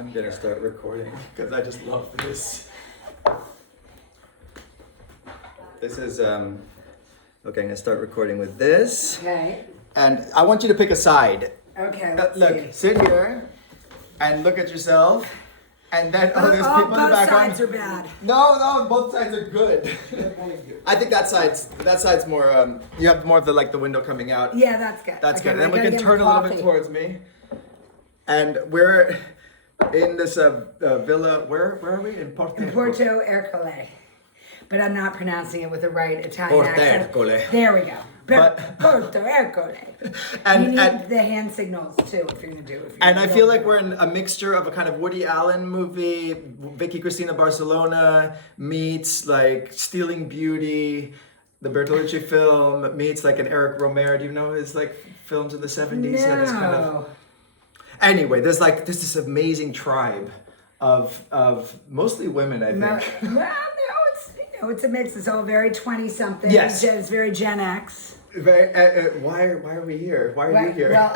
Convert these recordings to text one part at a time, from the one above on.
I'm gonna start recording because I just love this. This is, okay, I'm gonna start recording with this. Okay. And I want you to pick a side. Okay, let's Look, see. sit here and look at yourself. And then, there's people in the Both background. sides are bad. No, both sides are good. I think that side's more, you have more of the window coming out. Yeah, that's good. That's Okay, good. And then we're we gonna can get turn a little bit coffee. towards me. And we're in this villa, where are we? In Porto Ercole. But I'm not pronouncing it with the right Italian accent. Ercole. There we go. But- Porto Ercole. And- you need and- the hand signals too if you're gonna do it. And I feel like we're in a mixture of a kind of Woody Allen movie, Vicky Cristina Barcelona meets like Stealing Beauty, the Bertolucci film meets like an Eric Romer. Do you know his like films in the 70s? No. Yeah, this kind of... Anyway, there's this amazing tribe of mostly women, I think. Well, no, it's a mix. It's all very 20-something. Yes. It's very Gen X. Very, why are we here? Why are you here? Well,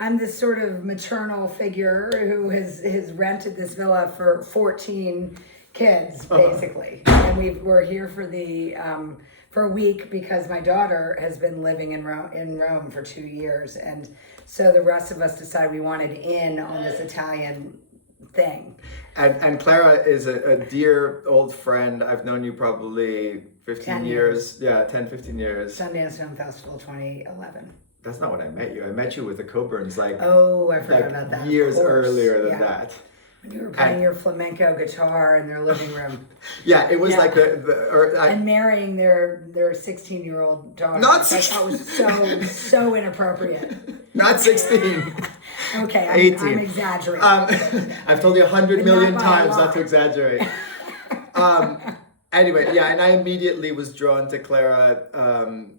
I'm this sort of maternal figure who has rented this villa for 14 kids, basically. And we're here for a week because my daughter has been living in Rome for 2 years. And so the rest of us decided we wanted in on this Italian thing. And Clara is a dear old friend. I've known you probably 15 10 years. Yeah, 10, 15 years. Sundance Film Festival 2011. That's not when I met you. I met you with the Coburns Oh, I forgot about that. years Of course. earlier than Yeah. that. When you were playing your flamenco guitar in their living room. Yeah, it was Yeah. like And marrying their 16-year-old daughter. Not which I thought was so inappropriate. not 16. Okay, 18. I'm exaggerating. I've told you 100 But million not by a times not lot. to exaggerate. Anyway, yeah, and I immediately was drawn to Clara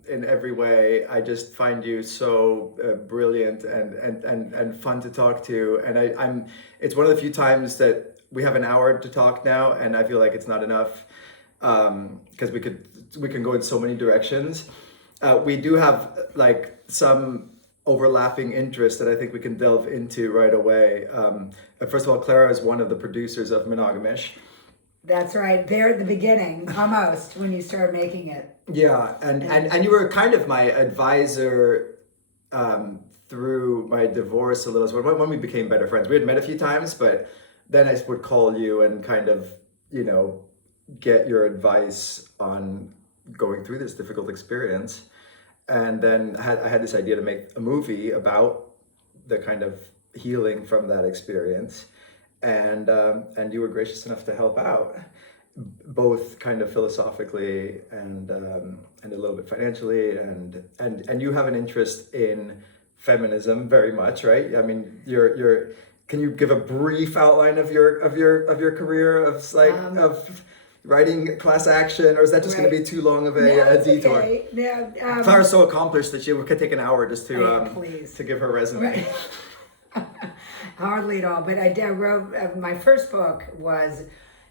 in every way. I just find you so brilliant and fun to talk to. And it's one of the few times that we have an hour to talk now, and I feel like it's not enough because we can go in so many directions. We do have like some overlapping interests that I think we can delve into right away. First of all, Clara is one of the producers of Monogamish. That's right. There at the beginning, almost, when you started making it. Yeah, and you were kind of my advisor through my divorce a little. So when we became better friends, we had met a few times, but then I would call you and kind of, get your advice on going through this difficult experience. And then I had this idea to make a movie about the kind of healing from that experience. And you were gracious enough to help out, both kind of philosophically and a little bit financially, and you have an interest in feminism very much, right? I mean, you're. Can you give a brief outline of your career of writing Class Action, or is that just going to be too long of a detour? Okay. No, Clara's so accomplished that she could take an hour just to please. to give her resume. Right. Hardly at all, but I wrote my first book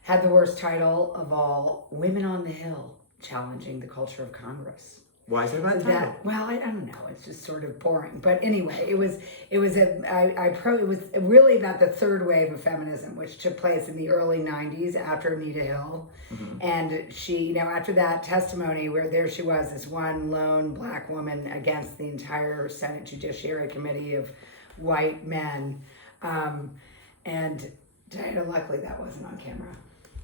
had the worst title of all: Women on the Hill, Challenging the Culture of Congress. Why is there that title? Well, I don't know. It's just sort of boring. But anyway, it was really about the third wave of feminism, which took place in the early '90s after Anita Hill, and she, after that testimony, where there she was, this one lone black woman against the entire Senate Judiciary Committee of white men, and Diana. Luckily, that wasn't on camera.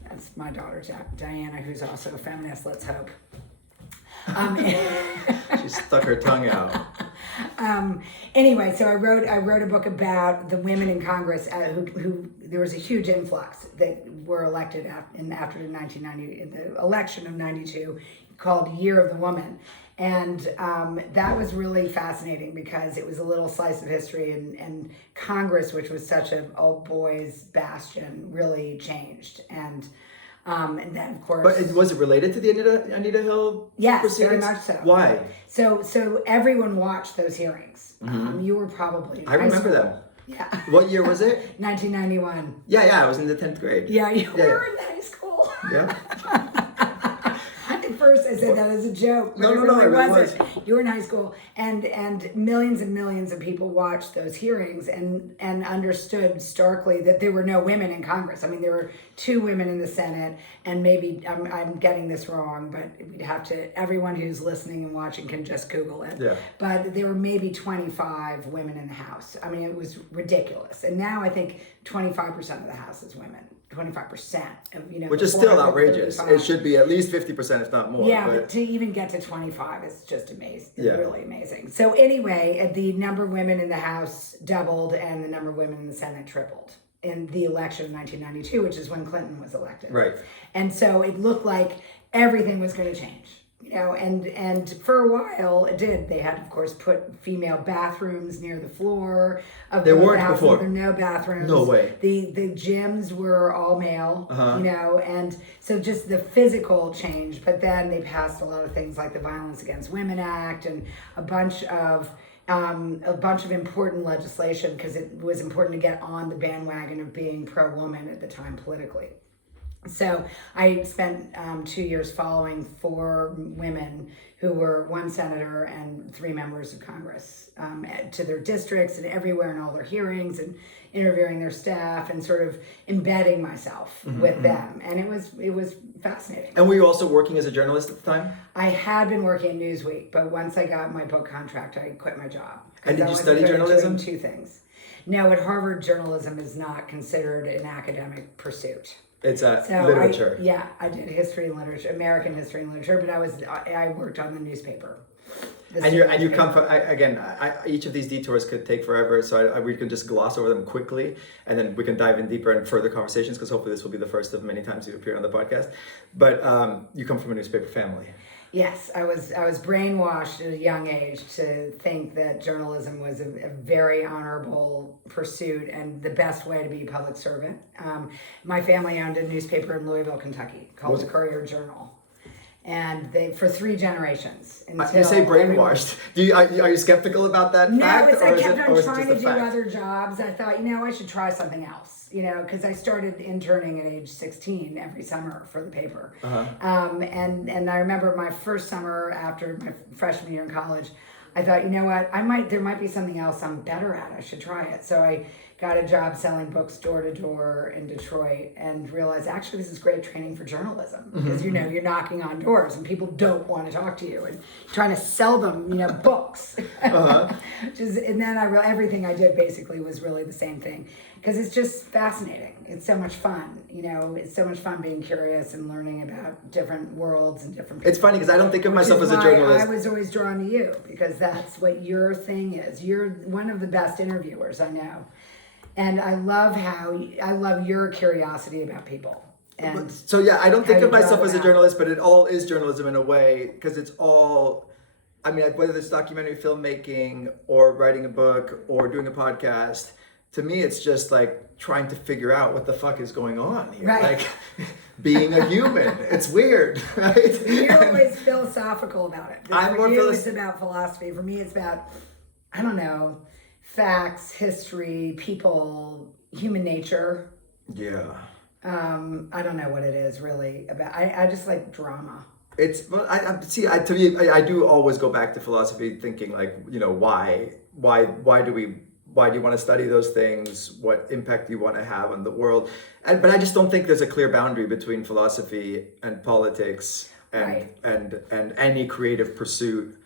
That's my daughter, Diana, who's also a feminist. Let's hope. She stuck her tongue out. Anyway, so I wrote a book about the women in Congress who there was a huge influx that were elected after the 1990 in the election of '92, called Year of the Woman, and that was really fascinating because it was a little slice of history, and Congress, which was such an old boys bastion, really changed. And then, of course... But was it related to the Anita Hill Yes, proceedings? very much so. Why? So everyone watched those hearings. You were probably in I remember high school. them. Yeah. What year was it? 1991. Yeah, I was in the 10th grade. Yeah, you were in high school. Yeah. first, I said that as a joke. But No, it no, no, really it really wasn't. was. You were in high school, and millions of people watched those hearings and understood starkly that there were no women in Congress. I mean, there were 2 women in the Senate, and maybe I'm getting this wrong, but we'd have to. Everyone who's listening and watching can just Google it. Yeah. But there were maybe 25 women in the House. I mean, it was ridiculous. And now I think 25% of the House is women. 25% of, which is still outrageous. 435. It should be at least 50%, if not more. Yeah, but to even get to 25 is just amazing. It's Yeah. really amazing. So anyway, the number of women in the House doubled and the number of women in the Senate tripled in the election of 1992, which is when Clinton was elected. Right. And so it looked like everything was going to change. You know, and for a while it did. They had, of course, put female bathrooms near the floor of There the weren't house. before. There were no bathrooms. No way. The gyms were all male. Uh-huh. You know, and so just the physical change. But then they passed a lot of things like the Violence Against Women Act and a bunch of important legislation because it was important to get on the bandwagon of being pro-woman at the time politically. So I spent 2 years following 4 women who were 1 senator and 3 members of Congress to their districts and everywhere in all their hearings and interviewing their staff and sort of embedding myself with them. And it was fascinating. And were you also working as a journalist at the time? I had been working at Newsweek, but once I got my book contract, I quit my job. And did I you was study good at journalism? doing 2 things. No, at Harvard, journalism is not considered an academic pursuit. It's So literature. I did history and literature, American history and literature, but I worked on the newspaper. And you come from, each of these detours could take forever, so we can just gloss over them quickly, and then we can dive in deeper in further conversations, because hopefully this will be the first of many times you appear on the podcast. But you come from a newspaper family. Yes, I was brainwashed at a young age to think that journalism was a very honorable pursuit and the best way to be a public servant. My family owned a newspaper in Louisville, Kentucky called the Courier Journal. And they for 3 generations. You say brainwashed. Are you skeptical about that fact? No, I kept on trying to do fact? other jobs. I thought, I should try something else, because I started interning at age 16 every summer for the paper. Uh-huh. And I remember my first summer after my freshman year in college, I thought, there might be something else I'm better at. I should try it. So I got a job selling books door to door in Detroit and realized actually this is great training for journalism because you're knocking on doors and people don't want to talk to you and trying to sell them books. Uh-huh. And then everything I did basically was really the same thing because it's just fascinating. It's so much fun. It's so much fun being curious and learning about different worlds and different people. It's funny because I don't think of Which myself is as a why journalist. I was always drawn to you because that's what your thing is. You're one of the best interviewers I know. And I love your curiosity about people. And So yeah, I don't think how of you myself draw as a it out. journalist, but it all is journalism in a way because it's all, whether it's documentary filmmaking or writing a book or doing a podcast, to me it's just like trying to figure out what the fuck is going on here. Right. Like being a human. It's weird, right? You're always philosophical about it. I'm For more you, it's about philosophy. For me, it's about, I don't know, facts, history, people, human nature. Yeah. I don't know what it is really about. I just like drama. It's well, to me, I do always go back to philosophy, thinking like, why do you want to study those things? What impact do you want to have on the world? But I just don't think there's a clear boundary between philosophy and politics and any creative pursuit.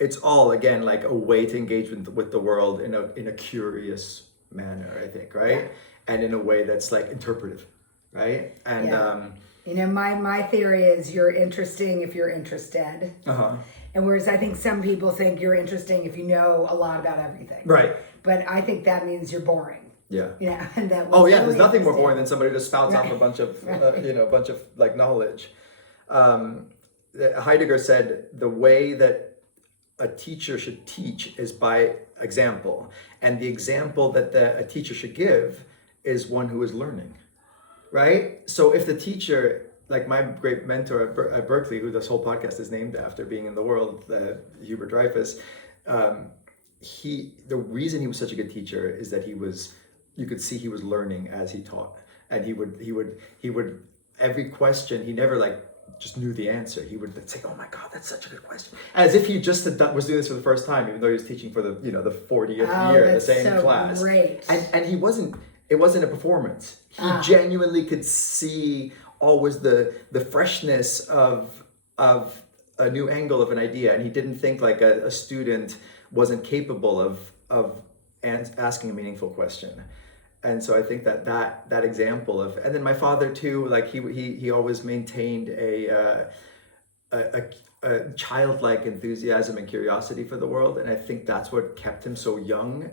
It's all again like a way to engage with the world in a curious manner, I think, right? Yeah. And in a way that's like interpretive, right? And my theory is you're interesting if you're interested. Uh-huh. And whereas I think some people think you're interesting if you know a lot of everything. Right. But I think that means you're boring. Yeah. And that. There's nothing more boring than somebody who just spouts off a bunch of Right. bunch of like knowledge. Heidegger said the way that a teacher should teach is by example, and the example that a teacher should give is one who is learning, right? So if the teacher, like my great mentor at Berkeley, who this whole podcast is named after, being in the world, Hubert Dreyfus, the reason he was such a good teacher is that you could see he was learning as he taught, and he would every question, he never like just knew the answer. He would say, "Oh my God, that's such a good question," as if he just was doing this for the first time, even though he was teaching for the 40th year in the same so class. Great. And he wasn't. It wasn't a performance. He genuinely could see always the freshness of a new angle of an idea, and he didn't think like a student wasn't capable of asking a meaningful question. And so I think that example of, and then my father too, like he always maintained a childlike enthusiasm and curiosity for the world, and I think that's what kept him so young.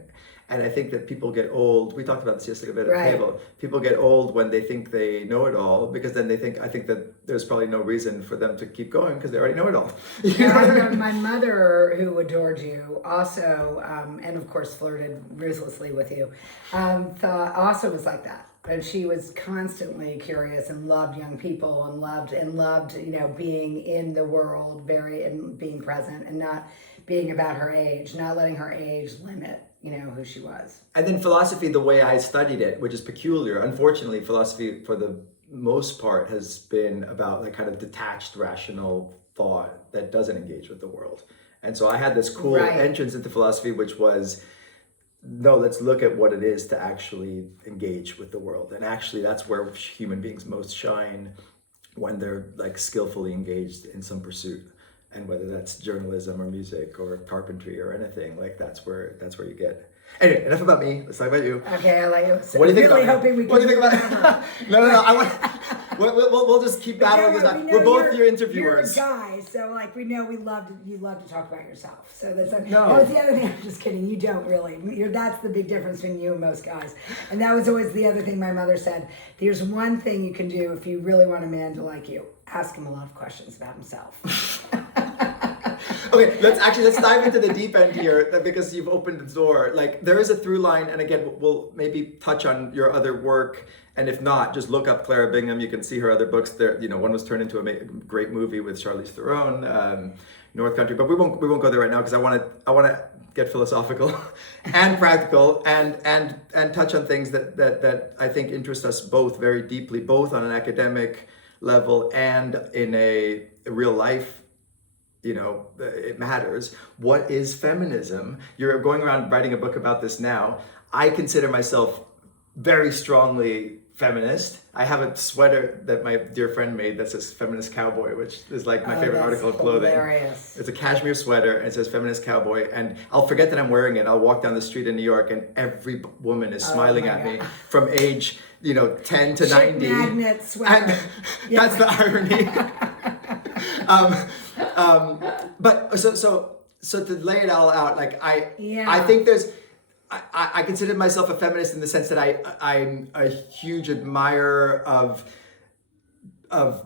And I think that people get old. We talked about this yesterday a bit at the table. People get old when they think they know it all, because then I think that there's probably no reason for them to keep going because they already know it all. My mother, who adored you, also, and of course flirted ruthlessly with you, also was like that. And she was constantly curious and loved young people and loved being in the world and being present and not being about her age, not letting her age limit who she was. And then philosophy, the way I studied it, which is peculiar. Unfortunately, philosophy for the most part has been about like kind of detached, rational thought that doesn't engage with the world. And so I had this cool entrance into philosophy, which was, no, let's look at what it is to actually engage with the world. And actually that's where human beings most shine, when they're like skillfully engaged in some pursuit. And whether that's journalism or music or carpentry or anything, like that's where you get. Anyway, enough about me. Let's talk about you. Okay, I like it. So what do you think really about hoping we What do you can think about No. I want. We'll just keep battling this out. We're both your interviewers. You're a guy, so like we know you love to talk about yourself. So that's no. That was the other thing. I'm just kidding. You don't really. That's the big difference between you and most guys. And that was always the other thing my mother said. There's one thing you can do if you really want a man to like you. Ask him a lot of questions about himself. Okay, let's dive into the deep end here, because you've opened the door. Like there is a through line, and again, we'll maybe touch on your other work, and if not, just look up Clara Bingham. You can see her other books. There, one was turned into a great movie with Charlize Theron, North Country. But we won't go there right now, because I want to get philosophical and practical and touch on things that I think interest us both very deeply, both on an academic level and in a real life. It matters. What is feminism? You're going around writing a book about this now. I consider myself very strongly feminist. I have a sweater that my dear friend made that says feminist cowboy, which is like my favorite article of clothing. Hilarious. It's a cashmere sweater and it says feminist cowboy, and I'll forget that I'm wearing it. I'll walk down the street in New York and every woman is smiling at me from age 10 to 90. Magnet sweater. And that's the irony. But so to lay it all out, like I think I consider myself a feminist in the sense that I'm a huge admirer of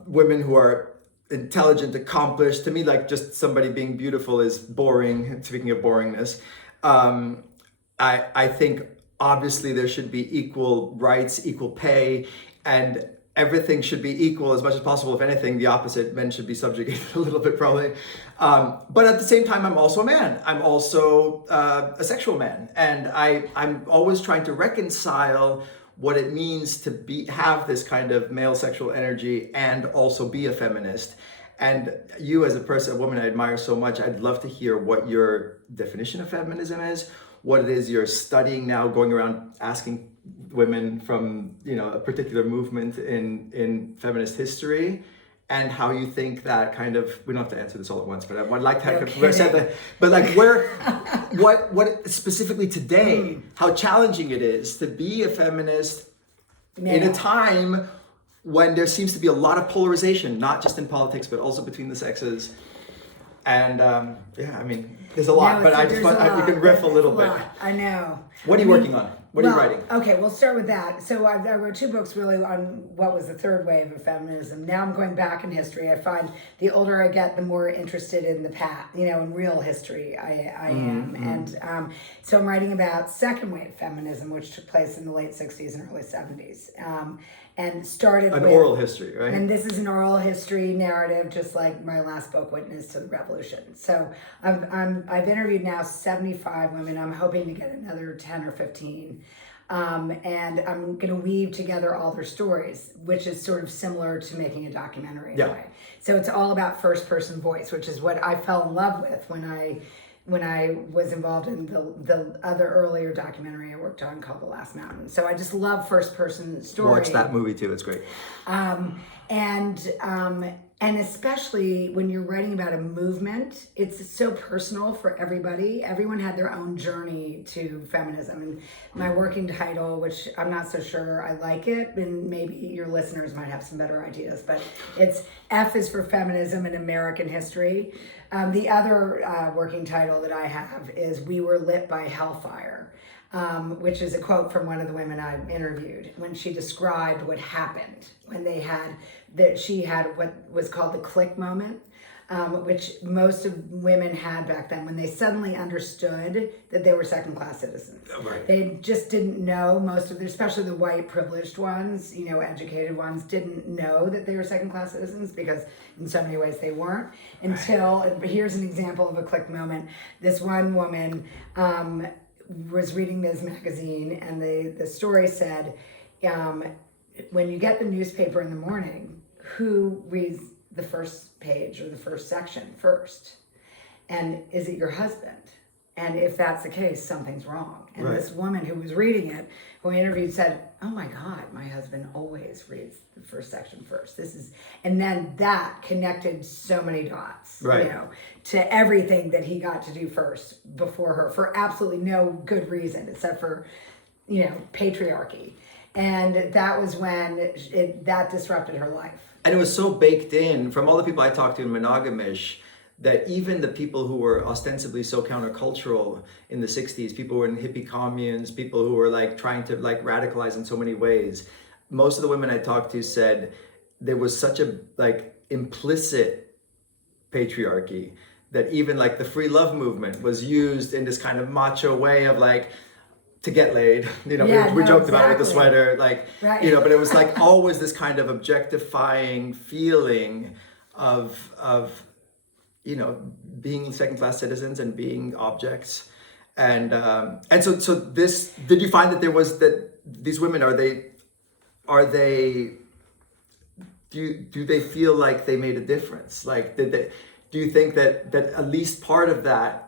women who are intelligent, accomplished. To me, like just somebody being beautiful is boring. Speaking of boringness, I think obviously there should be equal rights, equal pay, and everything should be equal as much as possible. If anything, the opposite, men should be subjugated a little bit probably. But at the same time, I'm also a man. I'm also a sexual man. And I'm always trying to reconcile what it means to have this kind of male sexual energy and also be a feminist. And you as a woman I admire so much, I'd love to hear what your definition of feminism is, what it is you're studying now, going around asking women from a particular movement in feminist history, and how you think that kind of, we don't have to answer this all at once, but I'd like to say that, but like what specifically today, how challenging it is to be a feminist in a time when there seems to be a lot of polarization, not just in politics, but also between the sexes. And there's a lot, but you can riff a little bit. I know. What are you working on? What are you writing? Okay, we'll start with that. So I wrote 2 books really on what was the third wave of feminism. Now I'm going back in history. I find the older I get, the more interested in the past, in real history I am. And so I'm writing about second wave feminism, which took place in the late 60s and early 70s. And started with oral history, right? And this is an oral history narrative, just like my last book, Witness to the Revolution. So I've interviewed now 75 women. I'm hoping to get another 10 or 15. And I'm going to weave together all their stories, which is sort of similar to making a documentary in a way. So it's all about first person voice, which is what I fell in love with when I was involved in the other earlier documentary I worked on called The Last Mountain. So I just love first person story. Watch that movie too, it's great. And especially when you're writing about a movement, it's so personal for everybody. Everyone had their own journey to feminism. And my working title, which I'm not so sure I like it, and maybe your listeners might have some better ideas, but it's F is for Feminism in American History. The other working title that I have is We Were Lit by Hellfire. Which is a quote from one of the women I interviewed when she described what happened when she had what was called the click moment, which most of women had back then when they suddenly understood that they were second-class citizens. Right. They just didn't know, most of them, especially the white privileged ones, educated ones, didn't know that they were second-class citizens because in so many ways they weren't until, here's an example of a click moment. This one woman, was reading Ms. magazine, and the story said, when you get the newspaper in the morning, who reads the first page or the first section first? And is it your husband? And if that's the case, something's wrong. And this woman who was reading it, who I interviewed, said, oh my God, my husband always reads the first section first. And then that connected so many dots, to everything that he got to do first before her for absolutely no good reason except for, patriarchy. And that was when that disrupted her life. And it was so baked in from all the people I talked to in Monogamish that even the people who were ostensibly so countercultural in the 60s, people who were in hippie communes, people who were trying to radicalize in so many ways, most of the women I talked to said there was such a implicit patriarchy that even the free love movement was used in this kind of macho way of to get laid, we joked about it with the sweater, but it was always this kind of objectifying feeling of being second-class citizens and being objects, and so this. Did you find that there was that these women are they? Do they feel like they made a difference? Do you think that at least part of that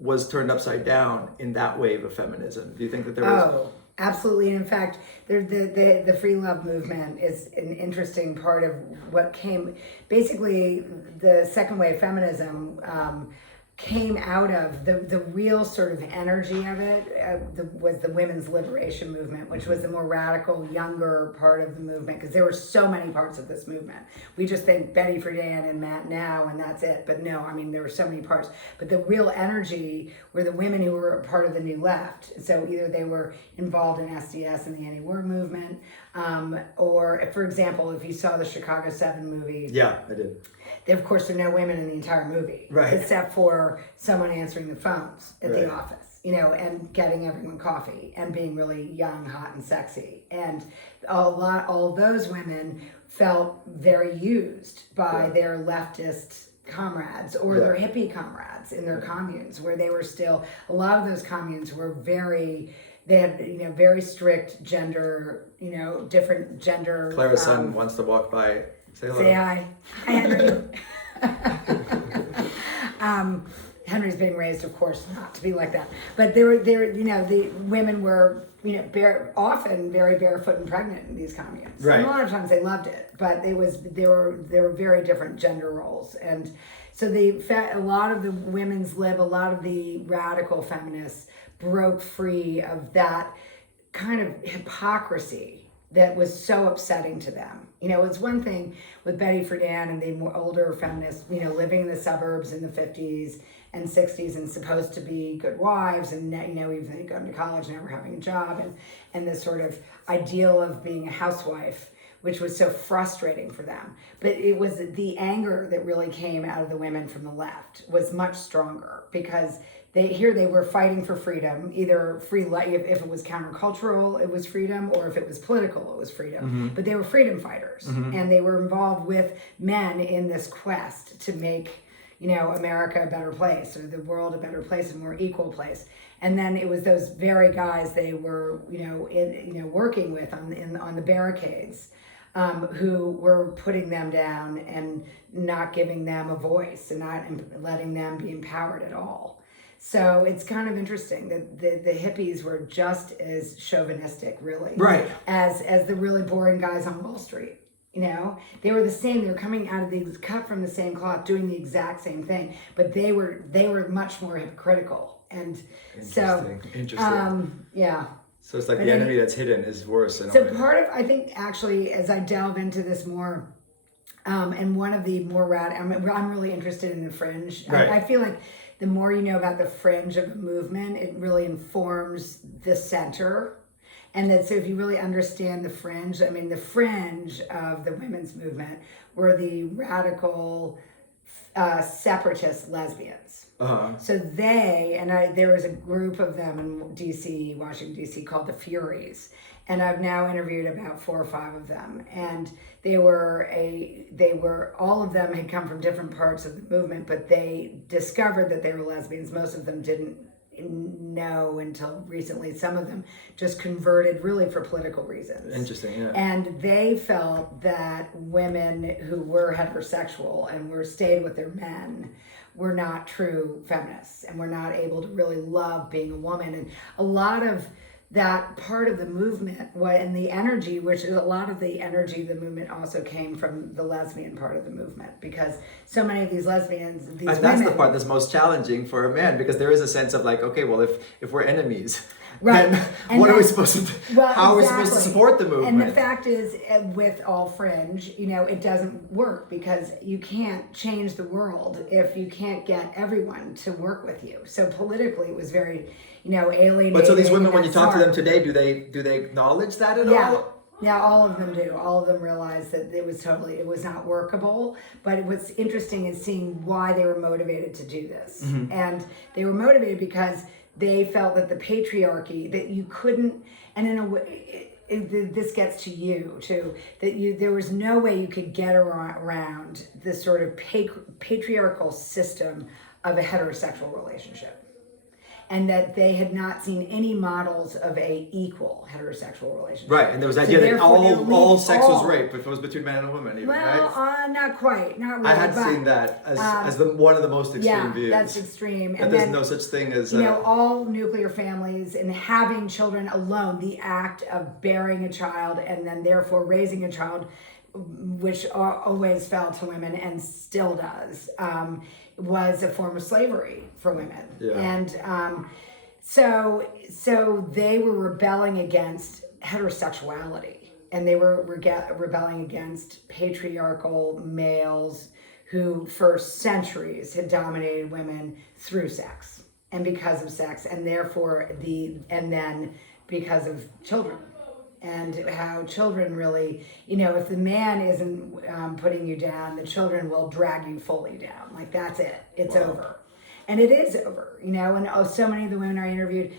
was turned upside down in that wave of feminism? Do you think that there was? Oh, absolutely. In fact, the free love movement is an interesting part of what came. Basically, the second wave feminism came out of the real sort of energy of it was the women's liberation movement, which was the more radical, younger part of the movement, because there were so many parts of this movement. We just think Betty Friedan and Matt Now and that's it, but no, there were so many parts. But the real energy were the women who were a part of the New Left. So either they were involved in SDS and the anti-war movement, or, for example, if you saw the Chicago 7 movie. Yeah, I did. Of course, there are no women in the entire movie, right? Except for someone answering the phones at the office, and getting everyone coffee and being really young, hot, and sexy. And all those women felt very used by their leftist comrades or their hippie comrades in their communes, where they were still. A lot of those communes were very. They had, very strict gender, different gender. Clara's son wants to walk by. Say hello. Say hi. Hi, Henry. Henry's being raised, of course, not to be like that. But the women were, often very barefoot and pregnant in these communes. Right. And a lot of times they loved it, but there were very different gender roles. And so a lot of the women's lib, a lot of the radical feminists broke free of that kind of hypocrisy that was so upsetting to them. It's one thing with Betty Friedan and the more older feminists, living in the suburbs in the 50s and 60s and supposed to be good wives and, even going to college, never having a job, and this sort of ideal of being a housewife, which was so frustrating for them. But it was the anger that really came out of the women from the left was much stronger because they were fighting for freedom, either if it was countercultural, it was freedom, or if it was political, it was freedom. Mm-hmm. But they were freedom fighters, and they were involved with men in this quest to make, America a better place, or the world a better place, a more equal place. And then it was those very guys they were, working with on the barricades, who were putting them down and not giving them a voice and not letting them be empowered at all. So it's kind of interesting that the hippies were just as chauvinistic, really, right, as the really boring guys on Wall Street. They were the same. They were coming out of cut from the same cloth, doing the exact same thing, but they were much more hypocritical. And so, yeah. So it's like the enemy that's hidden is worse. So part of, I think, actually, as I delve into this more, and one of the more I'm really interested in the fringe. Right. I feel like the more you know about the fringe of a movement, it really informs the center. And that, so if you really understand the fringe, the fringe of the women's movement were the radical separatist lesbians. Uh-huh. So there was a group of them in DC, Washington, DC, called the Furies. And I've now interviewed about 4 or 5 of them. And all of them had come from different parts of the movement, but they discovered that they were lesbians. Most of them didn't know until recently. Some of them just converted really for political reasons. Interesting, yeah. And they felt that women who were heterosexual and stayed with their men were not true feminists and were not able to really love being a woman. And a lot of that part of the movement and the energy, which is a lot of the energy of the movement also came from the lesbian part of the movement, because so many of these lesbians, that's the part that's most challenging for a man, because there is a sense of like, okay, well, if we're enemies, right, then what are we supposed to do? Well, how are we supposed to support the movement? And the fact is, with all fringe, it doesn't work, because you can't change the world if you can't get everyone to work with you. So politically, it was very, alienating. But so these women, when you talk to them today, do they acknowledge that at all? Yeah, all of them do. All of them realize that it was not workable. But what's interesting is seeing why they were motivated to do this. Mm-hmm. And they were motivated because they felt that the patriarchy, that you couldn't, and in a way, this gets to you too, that there was no way you could get around this sort of patriarchal system of a heterosexual relationship. And that they had not seen any models of a equal heterosexual relationship. Right, and there was the idea that all sex was rape if it was between man and woman, even, right? Not quite, not really. I had seen that as one of the most extreme views. Yeah, that's extreme. And there's no such thing as... all nuclear families and having children alone, the act of bearing a child and then therefore raising a child, which always fell to women and still does, was a form of slavery for women. Yeah. And so they were rebelling against heterosexuality, and they were rebelling against patriarchal males who for centuries had dominated women through sex and because of sex, and therefore then because of children. And how children really, if the man isn't putting you down, the children will drag you fully down. Like, that's it. It's over. And it is over, and so many of the women I interviewed,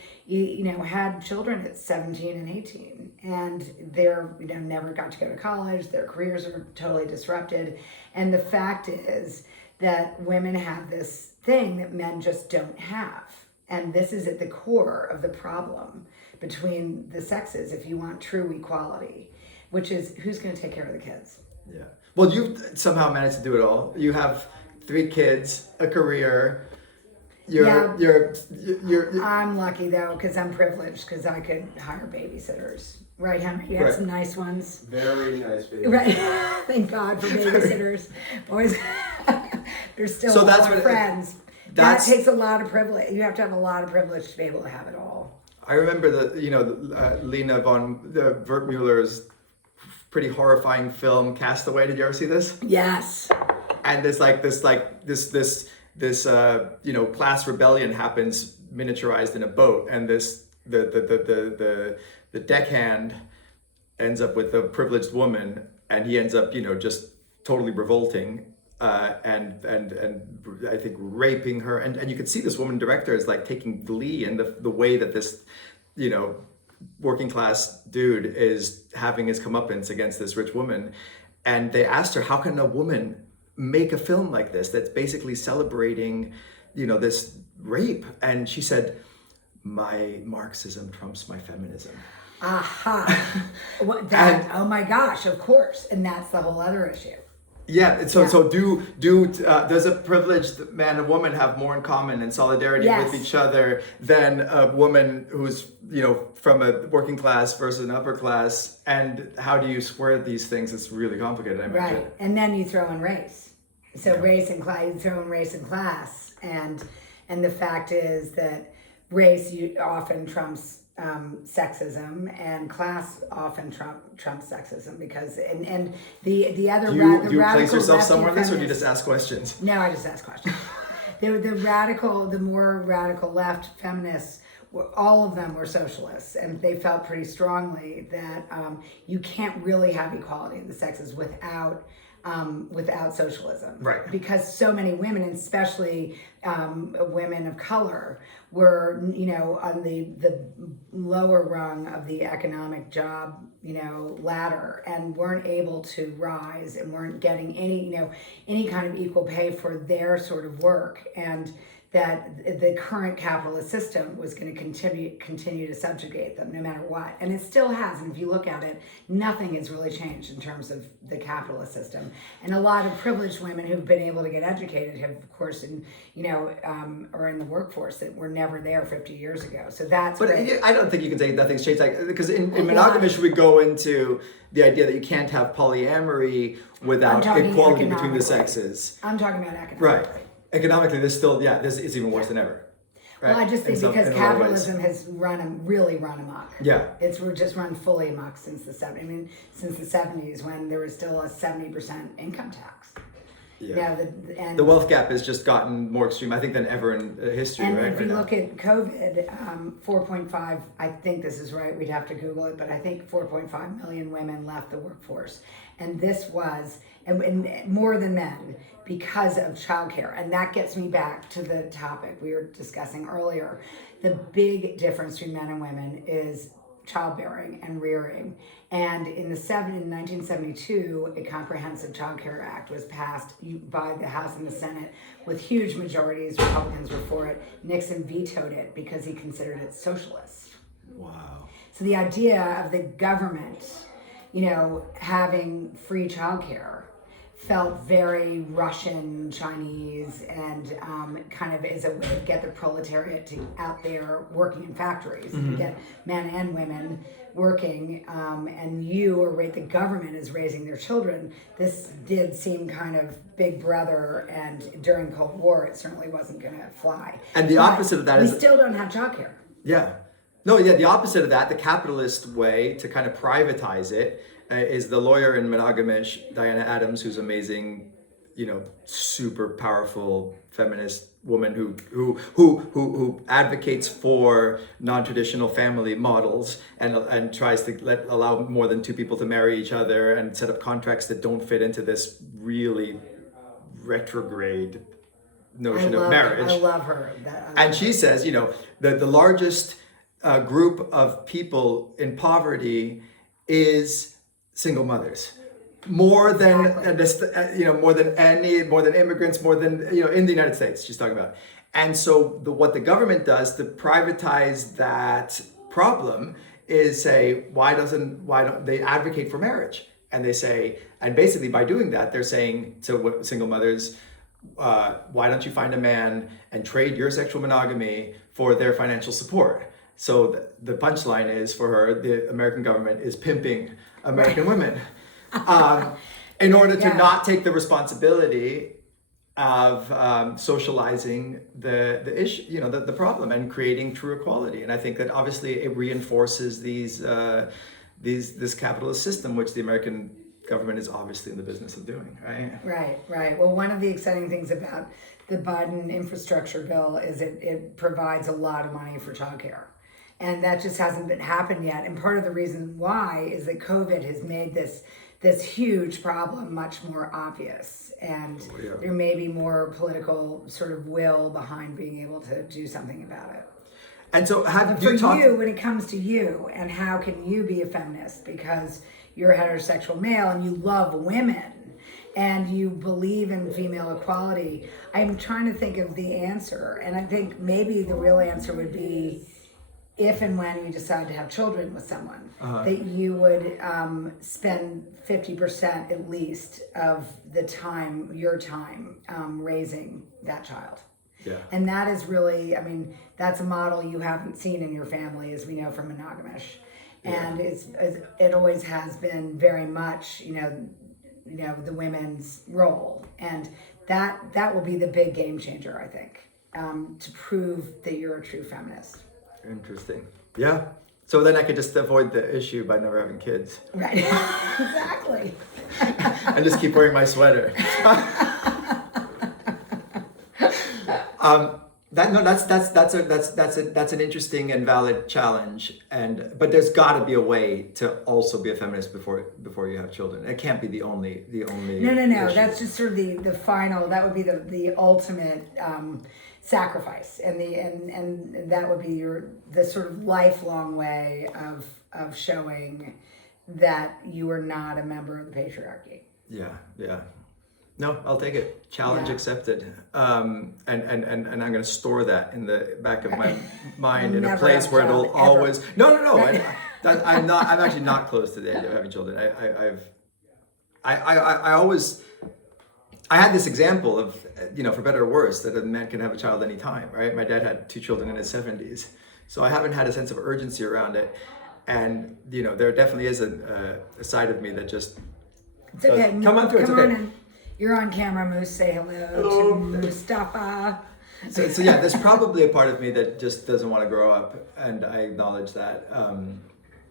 had children at 17 and 18, and they're, never got to go to college. Their careers are totally disrupted. And the fact is that women have this thing that men just don't have. And this is at the core of the problem between the sexes, if you want true equality, which is who's going to take care of the kids. Yeah. Well, you've somehow managed to do it all. You have 3 kids, a career. You're I'm lucky though, because I'm privileged, because I could hire babysitters. Right, Henry? You have some nice ones. Very nice babysitters. Right. Thank God for babysitters. Boys, they're still So all that's our what friends. That takes a lot of privilege. You have to have a lot of privilege to be able to have it all. I remember Lena von Wertmüller's pretty horrifying film Castaway. Did you ever see this? Yes. And this class rebellion happens miniaturized in a boat, and the deckhand ends up with a privileged woman, and he ends up just totally revolting. And I think raping her, and you could see this woman director is like taking glee in the way that this, working class dude is having his comeuppance against this rich woman. And they asked her, how can a woman make a film like this that's basically celebrating, this rape? And she said, my Marxism trumps my feminism. Aha. Oh my gosh, of course. And that's the whole other issue. Yeah, so does a privileged man and woman have more in common and solidarity Yes. with each other than a woman who's, from a working class versus an upper class? And how do you square these things? It's really complicated, I imagine. Right, and then you throw in race. So race and class, you throw in race and class, and the fact is that race often trumps sexism, and class often trumps sexism, because and the other Do you place yourself somewhere in this, or do you just ask questions? No, I just ask questions. the more radical left feminists, all of them were socialists, and they felt pretty strongly that you can't really have equality in the sexes without socialism, right? Because so many women, especially women of color, were on the lower rung of the economic job ladder, and weren't able to rise, and weren't getting any kind of equal pay for their sort of work, and that the current capitalist system was going to continue to subjugate them no matter what. And it still has. And if you look at it, nothing has really changed in terms of the capitalist system. And a lot of privileged women who've been able to get educated have, of course, are in the workforce that were never there 50 years ago. So that's. But I don't think you can say nothing's changed, because in monogamy we go into the idea that you can't have polyamory without equality between the sexes. I'm talking about economically. Right. Economically, it's even worse than ever. Right? Well, I just think because capitalism has really run amok. Yeah. It's just run fully amok since the 70s, when there was still a 70% income tax. Yeah. The wealth gap has just gotten more extreme, I think, than ever in history, and right? And if you look at COVID, 4.5, I think this is right, we'd have to Google it, but I think 4.5 million women left the workforce. And this was, and more than men, because of childcare. And that gets me back to the topic we were discussing earlier. The big difference between men and women is childbearing and rearing. And in 1972, a Comprehensive Child Care Act was passed by the House and the Senate with huge majorities. Republicans were for it. Nixon vetoed it because he considered it socialist. Wow. So the idea of the government, having free childcare felt very Russian, Chinese, and kind of as a way to get the proletariat out there working in factories, and get men and women working, and the government is raising their children. This did seem kind of Big Brother, and during Cold War, it certainly wasn't going to fly. And the opposite of that is... we still don't have childcare. Yeah. No, yeah, the opposite of that, the capitalist way to kind of privatize it, is the lawyer in Monogamish, Diana Adams, who's amazing, super powerful feminist woman who advocates for non-traditional family models and tries to allow more than two people to marry each other and set up contracts that don't fit into this really retrograde notion of marriage. I love her. And she says, the largest group of people in poverty is single mothers, more than more than immigrants, more than in the United States. She's talking about, and so what the government does to privatize that problem is say, why don't they advocate for marriage? And they say, and basically by doing that, they're saying to single mothers, why don't you find a man and trade your sexual monogamy for their financial support? So the punchline is, for her, the American government is pimping American women in order to not take the responsibility of socializing the issue, the problem, and creating true equality. And I think that obviously it reinforces this capitalist system, which the American government is obviously in the business of doing, right? Right. Well, one of the exciting things about the Biden infrastructure bill is it provides a lot of money for childcare. And that just hasn't happened yet. And part of the reason why is that COVID has made this huge problem much more obvious. And there may be more political sort of will behind being able to do something about it. And so when it comes to you, and how can you be a feminist? Because you're a heterosexual male and you love women and you believe in female equality. I'm trying to think of the answer. And I think maybe the real answer would be, if and when you decide to have children with someone, Uh-huh. that you would spend 50% at least of the time, your time, raising that child. Yeah. And that is really, I mean, that's a model you haven't seen in your family, as we know from monogamish. And it always has been very much, the women's role. And that will be the big game changer, I think, to prove that you're a true feminist. Interesting. Yeah. So then I could just avoid the issue by never having kids. Right. Exactly. And just keep wearing my sweater. That's an interesting and valid challenge, but there's got to be a way to also be a feminist before you have children. It can't be the only. No. issue. That's just sort of the final. That would be the ultimate sacrifice, and that would be the sort of lifelong way of showing that you are not a member of the patriarchy. Yeah. No, I'll take it. Challenge accepted. And I'm going to store that in the back of my mind in a place where it'll always. No. Right. I'm not. I'm actually not close to the idea of having children. I always. I had this example of, for better or worse, that a man can have a child anytime, right? My dad had 2 children in his 70s, so I haven't had a sense of urgency around it, and there definitely is a side of me that just. It's okay. Come on through. It's okay. In. You're on camera, Moose. Say hello. To Mustafa. So yeah, there's probably a part of me that just doesn't want to grow up, and I acknowledge that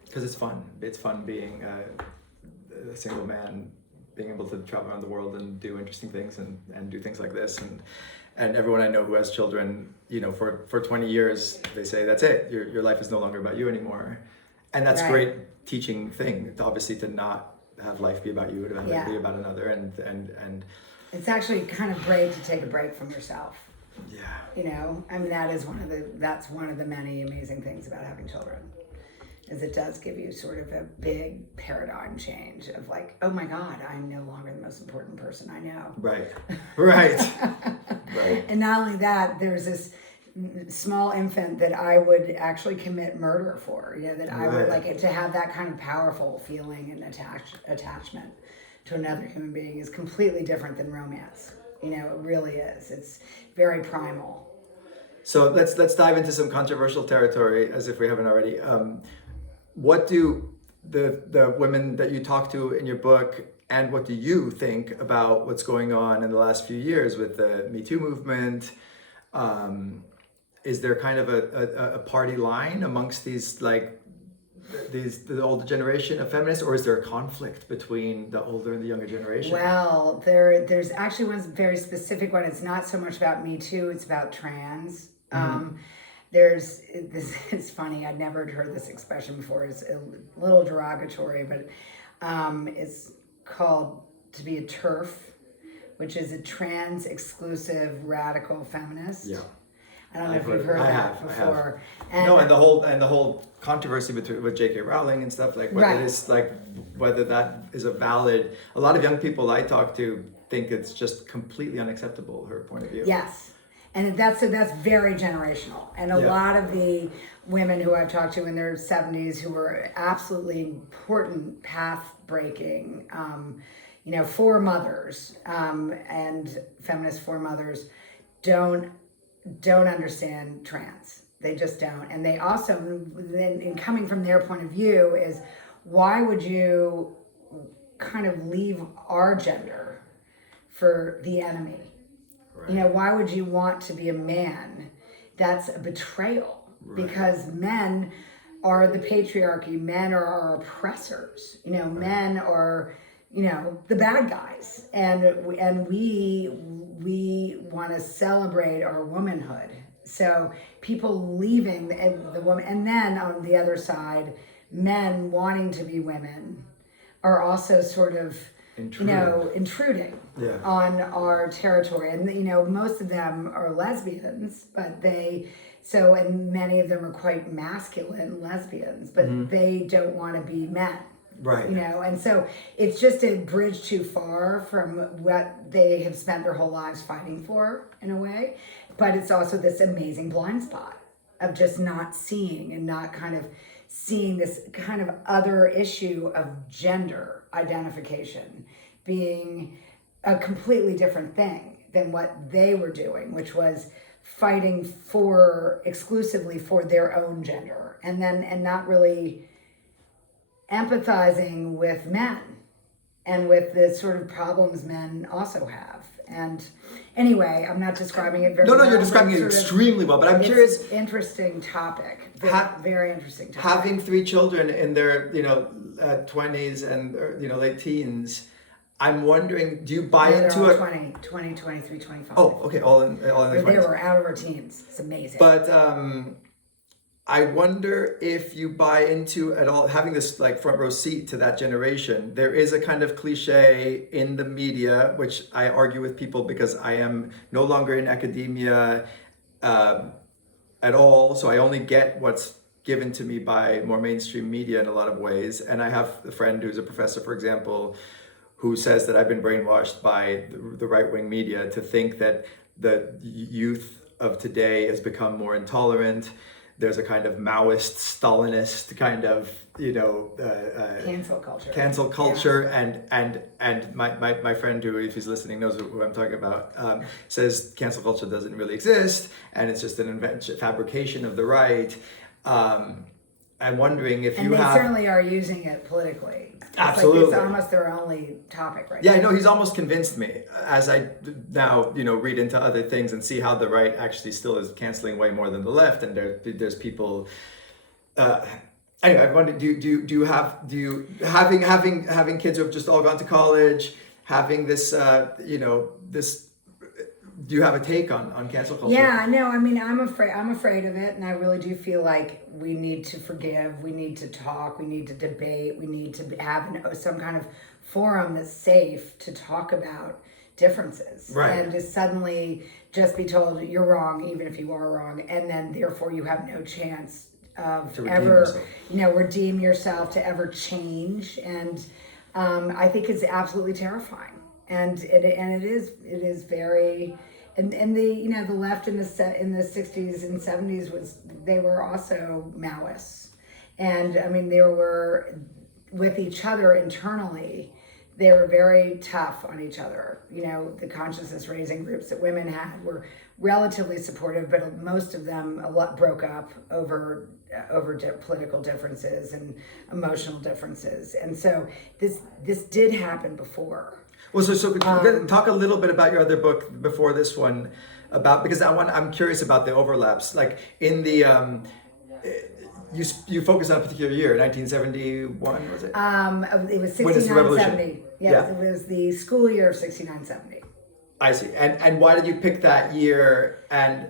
because it's fun. It's fun being a single man, being able to travel around the world and do interesting things and do things like this. And everyone I know who has children, for 20 years, they say, that's it. Your life is no longer about you anymore. And that's a great teaching thing, obviously, to not have life be about you, to have it be about another. And it's actually kind of brave to take a break from yourself. Yeah. I mean, that's one of the many amazing things about having children, is it does give you sort of a big paradigm change of like, oh my God, I'm no longer the most important person I know. Right. And not only that, there's this small infant that I would actually commit murder for, that I would like it to have that kind of powerful feeling and attachment to another human being is completely different than romance. It really is. It's very primal. So let's dive into some controversial territory, as if we haven't already. What do the women that you talk to in your book, and what do you think about what's going on in the last few years with the Me Too movement? Is there kind of a party line amongst the older generation of feminists, or is there a conflict between the older and the younger generation? Well, there's actually one very specific one. It's not so much about Me Too, it's about trans. It's funny, I'd never heard this expression before. It's a little derogatory, but it's called to be a TERF, which is a trans exclusive radical feminist. Yeah. I don't know if you've heard that before. And the whole controversy with J.K. Rowling and stuff, like whether that is a valid. A lot of young people I talk to think it's just completely unacceptable, her point of view. Yes, and that's very generational. And a lot of the women who I've talked to in their 70s who were absolutely important path breaking, foremothers and feminist foremothers don't understand trans. They just don't. And they also, then in coming from their point of view, is why would you kind of leave our gender for the enemy? Right. Why would you want to be a man? That's a betrayal. Right. Because men are the patriarchy. Men are our oppressors. Men are, the bad guys. And we want to celebrate our womanhood. So people leaving the woman, and then on the other side, men wanting to be women are also sort of, intruding on our territory. And, most of them are lesbians, but and many of them are quite masculine lesbians, but they don't want to be men. Right. And so it's just a bridge too far from what they have spent their whole lives fighting for, in a way. But it's also this amazing blind spot. of just not seeing and not kind of seeing this kind of other issue of gender identification being a completely different thing than what they were doing, which was fighting exclusively for their own gender, and not really empathizing with men and with the sort of problems men also have. And anyway, I'm not describing it very well. No, you're describing it extremely well, but I'm curious. Interesting topic. Very interesting topic. Having 3 children in their, 20s and, late teens, I'm wondering, do you buy into it? it? 20, 23, 25. Oh, okay, all in the 20s. They were out of our teens. It's amazing. But I wonder if you buy into at all having this like front row seat to that generation. There is a kind of cliche in the media, which I argue with people because I am no longer in academia at all. So I only get what's given to me by more mainstream media in a lot of ways. And I have a friend who's a professor, for example, who says that I've been brainwashed by the right-wing media to think that the youth of today has become more intolerant. There's a kind of Maoist, Stalinist kind of, cancel culture, yeah. and my friend who, if he's listening, knows who I'm talking about, says cancel culture doesn't really exist, and it's just an invention, fabrication of the right. I'm wondering if you have... And they certainly are using it politically. Absolutely. It's almost their only topic right now. Yeah, I know, he's almost convinced me as I now, read into other things and see how the right actually still is canceling way more than the left, and there's people... Anyway, I wonder, do you having kids who have just all gone to college, having this, this... Do you have a take on cancel culture? Yeah, no, I mean, I'm afraid of it, and I really do feel like we need to forgive, we need to talk, we need to debate, we need to have some kind of forum that's safe to talk about differences. Right. And to suddenly just be told you're wrong, even if you are wrong, and then therefore you have no chance of ever, redeem yourself, to ever change. And I think it's absolutely terrifying. And it is very... And the left in the 60s and 70s they were also Maoists, and I mean they were with each other internally. They were very tough on each other. The consciousness raising groups that women had were relatively supportive, but most of them broke up over political differences and emotional differences. And so this did happen before. Well, so talk a little bit about your other book before this one, because I'm curious about the overlaps. Like in the you focus on a particular year, 1971, was it? It was 69-70. Yes, it was the school year of 69-70. I see. And why did you pick that year? And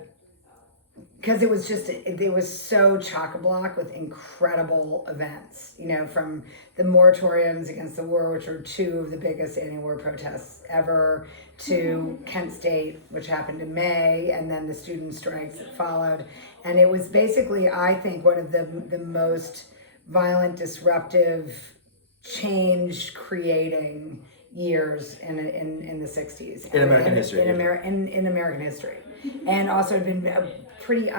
because it was so chock-a-block with incredible events, from the moratoriums against the war, which were 2 of the biggest anti-war protests ever, to Kent State, which happened in May, and then the student strikes that followed. And it was basically, I think, one of the most violent, disruptive, change-creating years in the 60s. In American history. In American history. And also had been pretty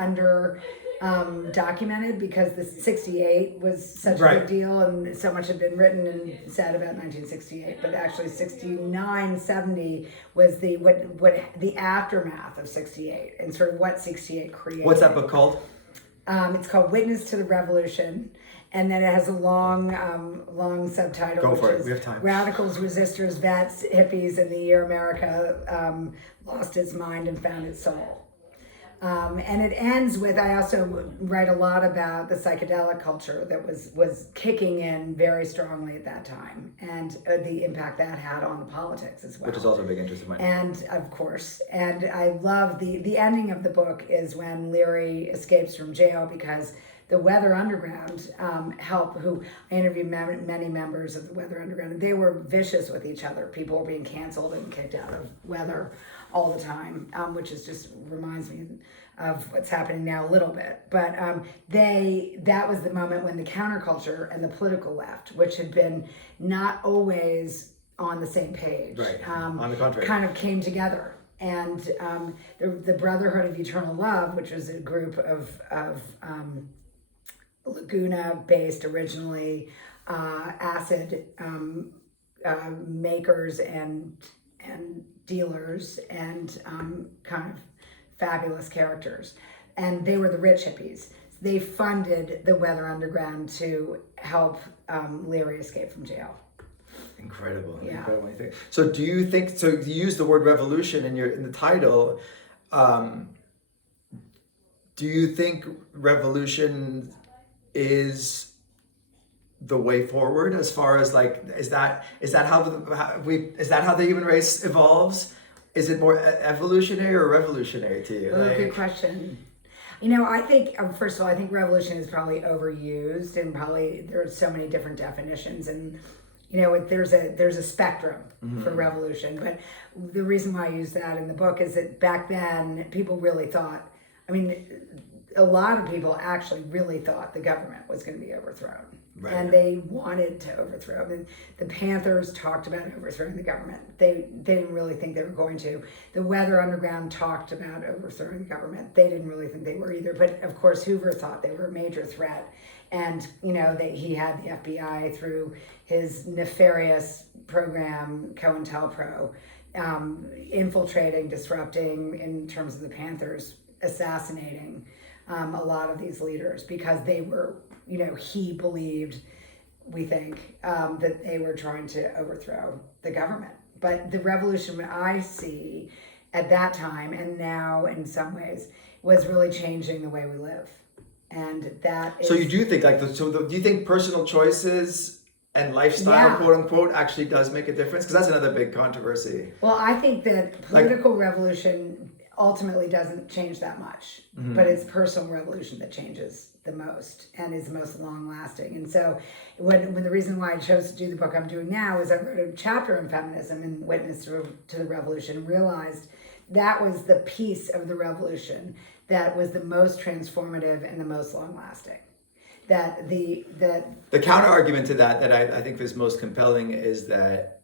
documented because the 68 was such a big deal, and so much had been written and said about 1968. But actually 69-70 was the aftermath of 68, and sort of what 68 created. What's that book called? It's called Witness to the Revolution. And then it has a long subtitle. Go for it. We have time. Radicals, Resistors, Vets, Hippies, and the Year America Lost Its Mind and Found Its Soul. And it ends with, I also write a lot about the psychedelic culture that was kicking in very strongly at that time, and the impact that had on the politics as well. Which is also a big interest of mine. And of course, and I love the ending of the book is when Leary escapes from jail, because the Weather Underground who I interviewed many members of the Weather Underground. They were vicious with each other. People were being canceled and kicked out of Weather all the time, which just reminds me of what's happening now a little bit. But that was the moment when the counterculture and the political left, which had been not always on the same page, right. On the contrary, kind of came together. And the Brotherhood of Eternal Love, which was a group of Laguna-based originally acid makers and dealers and kind of fabulous characters, and they were the rich hippies. They funded the Weather Underground to help Leary escape from jail. Incredible. Yeah. Incredible thing. So do you think, so you use the word revolution in the title, do you think revolution is the way forward as far as like, is that how the human race evolves? Is it more evolutionary or revolutionary to you? Good question. I think, first of all, I think revolution is probably overused, and probably there's so many different definitions, and there's a spectrum for revolution. But the reason why I use that in the book is that back then people really thought, a lot of people actually really thought the government was going to be overthrown. Right. And they wanted to overthrow. The Panthers talked about overthrowing the government. They didn't really think they were going to. The Weather Underground talked about overthrowing the government. They didn't really think they were either. But of course, Hoover thought they were a major threat. And, he had the FBI through his nefarious program, COINTELPRO, infiltrating, disrupting, in terms of the Panthers, assassinating a lot of these leaders because they were, he believed, we think, that they were trying to overthrow the government. But the revolution I see at that time and now in some ways was really changing the way we live. And that is... So you do think do you think personal choices and lifestyle, quote unquote, actually does make a difference? Because that's another big controversy. Well, I think that political revolution ultimately doesn't change that much, but it's personal revolution that changes the most and is the most long lasting. And so when the reason why I chose to do the book I'm doing now is I wrote a chapter on feminism and Witness to the Revolution, and realized that was the piece of the revolution that was the most transformative and the most long lasting. That the counter argument to that I think is most compelling is that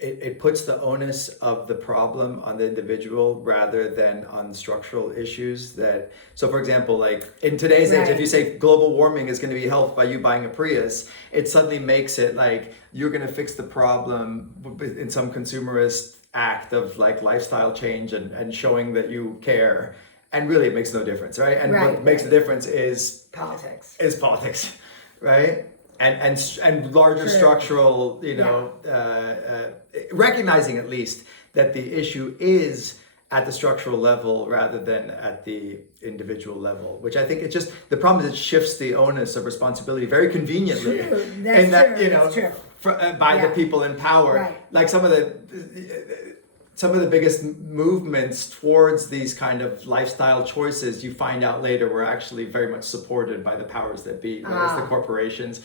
it puts the onus of the problem on the individual rather than on structural issues. So for example, like in today's age, if you say global warming is going to be helped by you buying a Prius, it suddenly makes it like you're going to fix the problem in some consumerist act of like lifestyle change and showing that you care. And really it makes no difference, right? And what makes the difference is politics. Right? And larger structural, recognizing at least that the issue is at the structural level rather than at the individual level, which I think it's just, the problem is it shifts the onus of responsibility very conveniently. By the people in power. Right. Like some of the biggest movements towards these kind of lifestyle choices, you find out later, were actually very much supported by the powers that be, the corporations.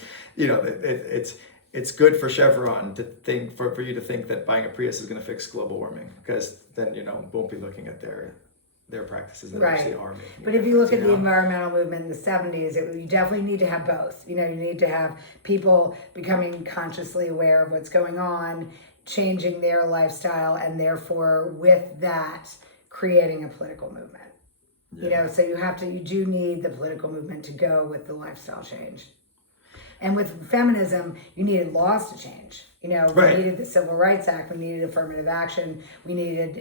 It's good for Chevron to think, for you to think that buying a Prius is going to fix global warming, because then won't be looking at their practices that actually are making. But if you look at the environmental movement in the 70s, you definitely need to have both. You need to have people becoming consciously aware of what's going on, changing their lifestyle, and therefore with that creating a political movement. So you do need the political movement to go with the lifestyle change. And with feminism, you needed laws to change. We needed the Civil Rights Act, we needed affirmative action, we needed,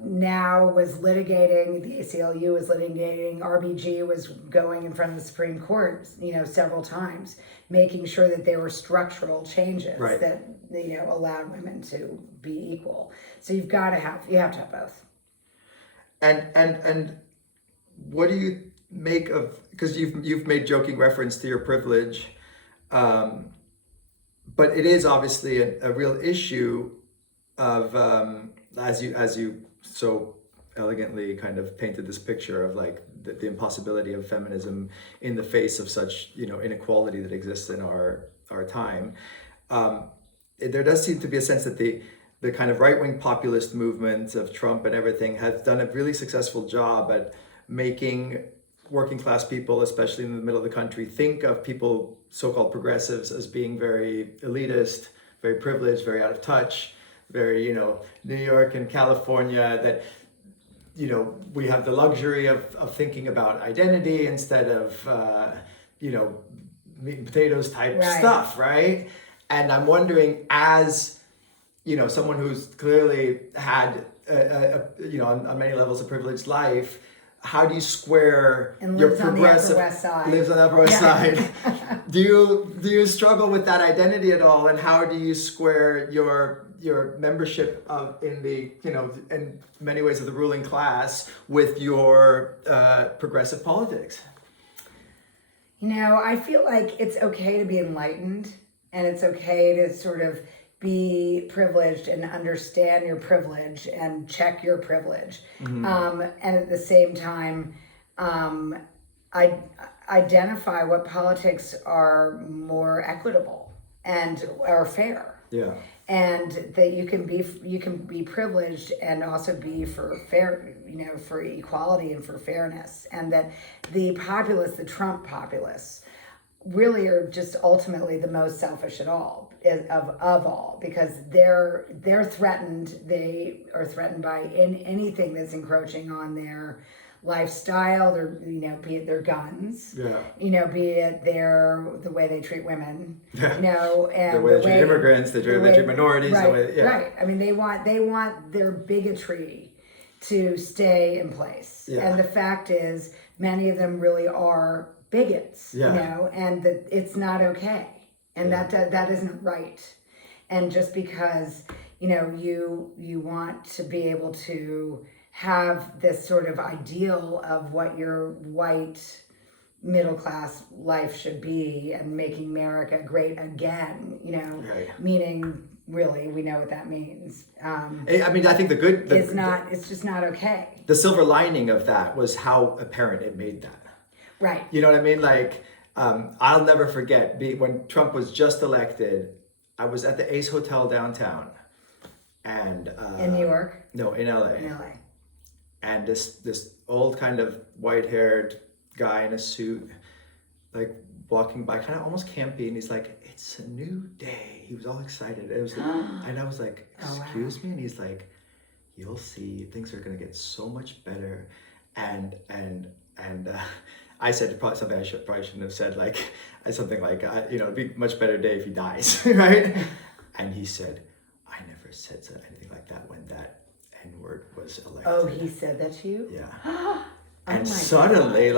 now was litigating, the ACLU was litigating, RBG was going in front of the Supreme Court, several times, making sure that there were structural changes that, allowed women to be equal. So you have to have both. And what do you make of, because you've made joking reference to your privilege, but it is obviously a real issue of, as you so elegantly kind of painted this picture of like the impossibility of feminism in the face of such inequality that exists in our time. There does seem to be a sense that the kind of right-wing populist movement of Trump and everything has done a really successful job at making working class people, especially in the middle of the country, think of people, so-called progressives, as being very elitist, very privileged, very out of touch. very, New York and California, that, we have the luxury of thinking about identity instead of, meat and potatoes type Right. stuff, right? And I'm wondering, as, someone who's clearly had, on many levels a privileged life, how do you square And your lives on the progressive Upper West Side. lives on the Upper West Yeah. Side? Do you struggle with that identity at all? And how do you square your membership in the in many ways of the ruling class with your progressive politics? I feel like it's okay to be enlightened, and it's okay to sort of be privileged and understand your privilege and check your privilege. And at the same time, I identify what politics are more equitable and are fair. Yeah. And that you can be privileged and also be for fair, for equality and for fairness, and that the populace, the Trump populace, really are just ultimately the most selfish of all, because they're threatened. They are threatened by anything that's encroaching on their lifestyle, be it their guns, be it the way they treat women, and the way they treat immigrants, they treat minorities, right, right. I mean, they want their bigotry to stay in place, and the fact is, many of them really are bigots, and that it's not okay, and that isn't right, and just because you want to be able to have this sort of ideal of what your white middle class life should be and making America great again, meaning really we know what that means. I mean, I think it's just not okay. The silver lining of that was how apparent it made that. Right. You know what I mean? Like, I'll never forget when Trump was just elected, I was at the Ace Hotel downtown, and in New York? No, in LA. In LA. And this old kind of white-haired guy in a suit, like walking by, kind of almost campy, and he's like, "It's a new day." He was all excited. It was, and I was like, "Excuse me," and he's like, "You'll see, things are gonna get so much better," and I said probably something I probably shouldn't have said, like something like, "It'd be a much better day if he dies," right? And he said, "I never said anything like that when that N-word was elected." Oh, he said that to you? Yeah. And suddenly,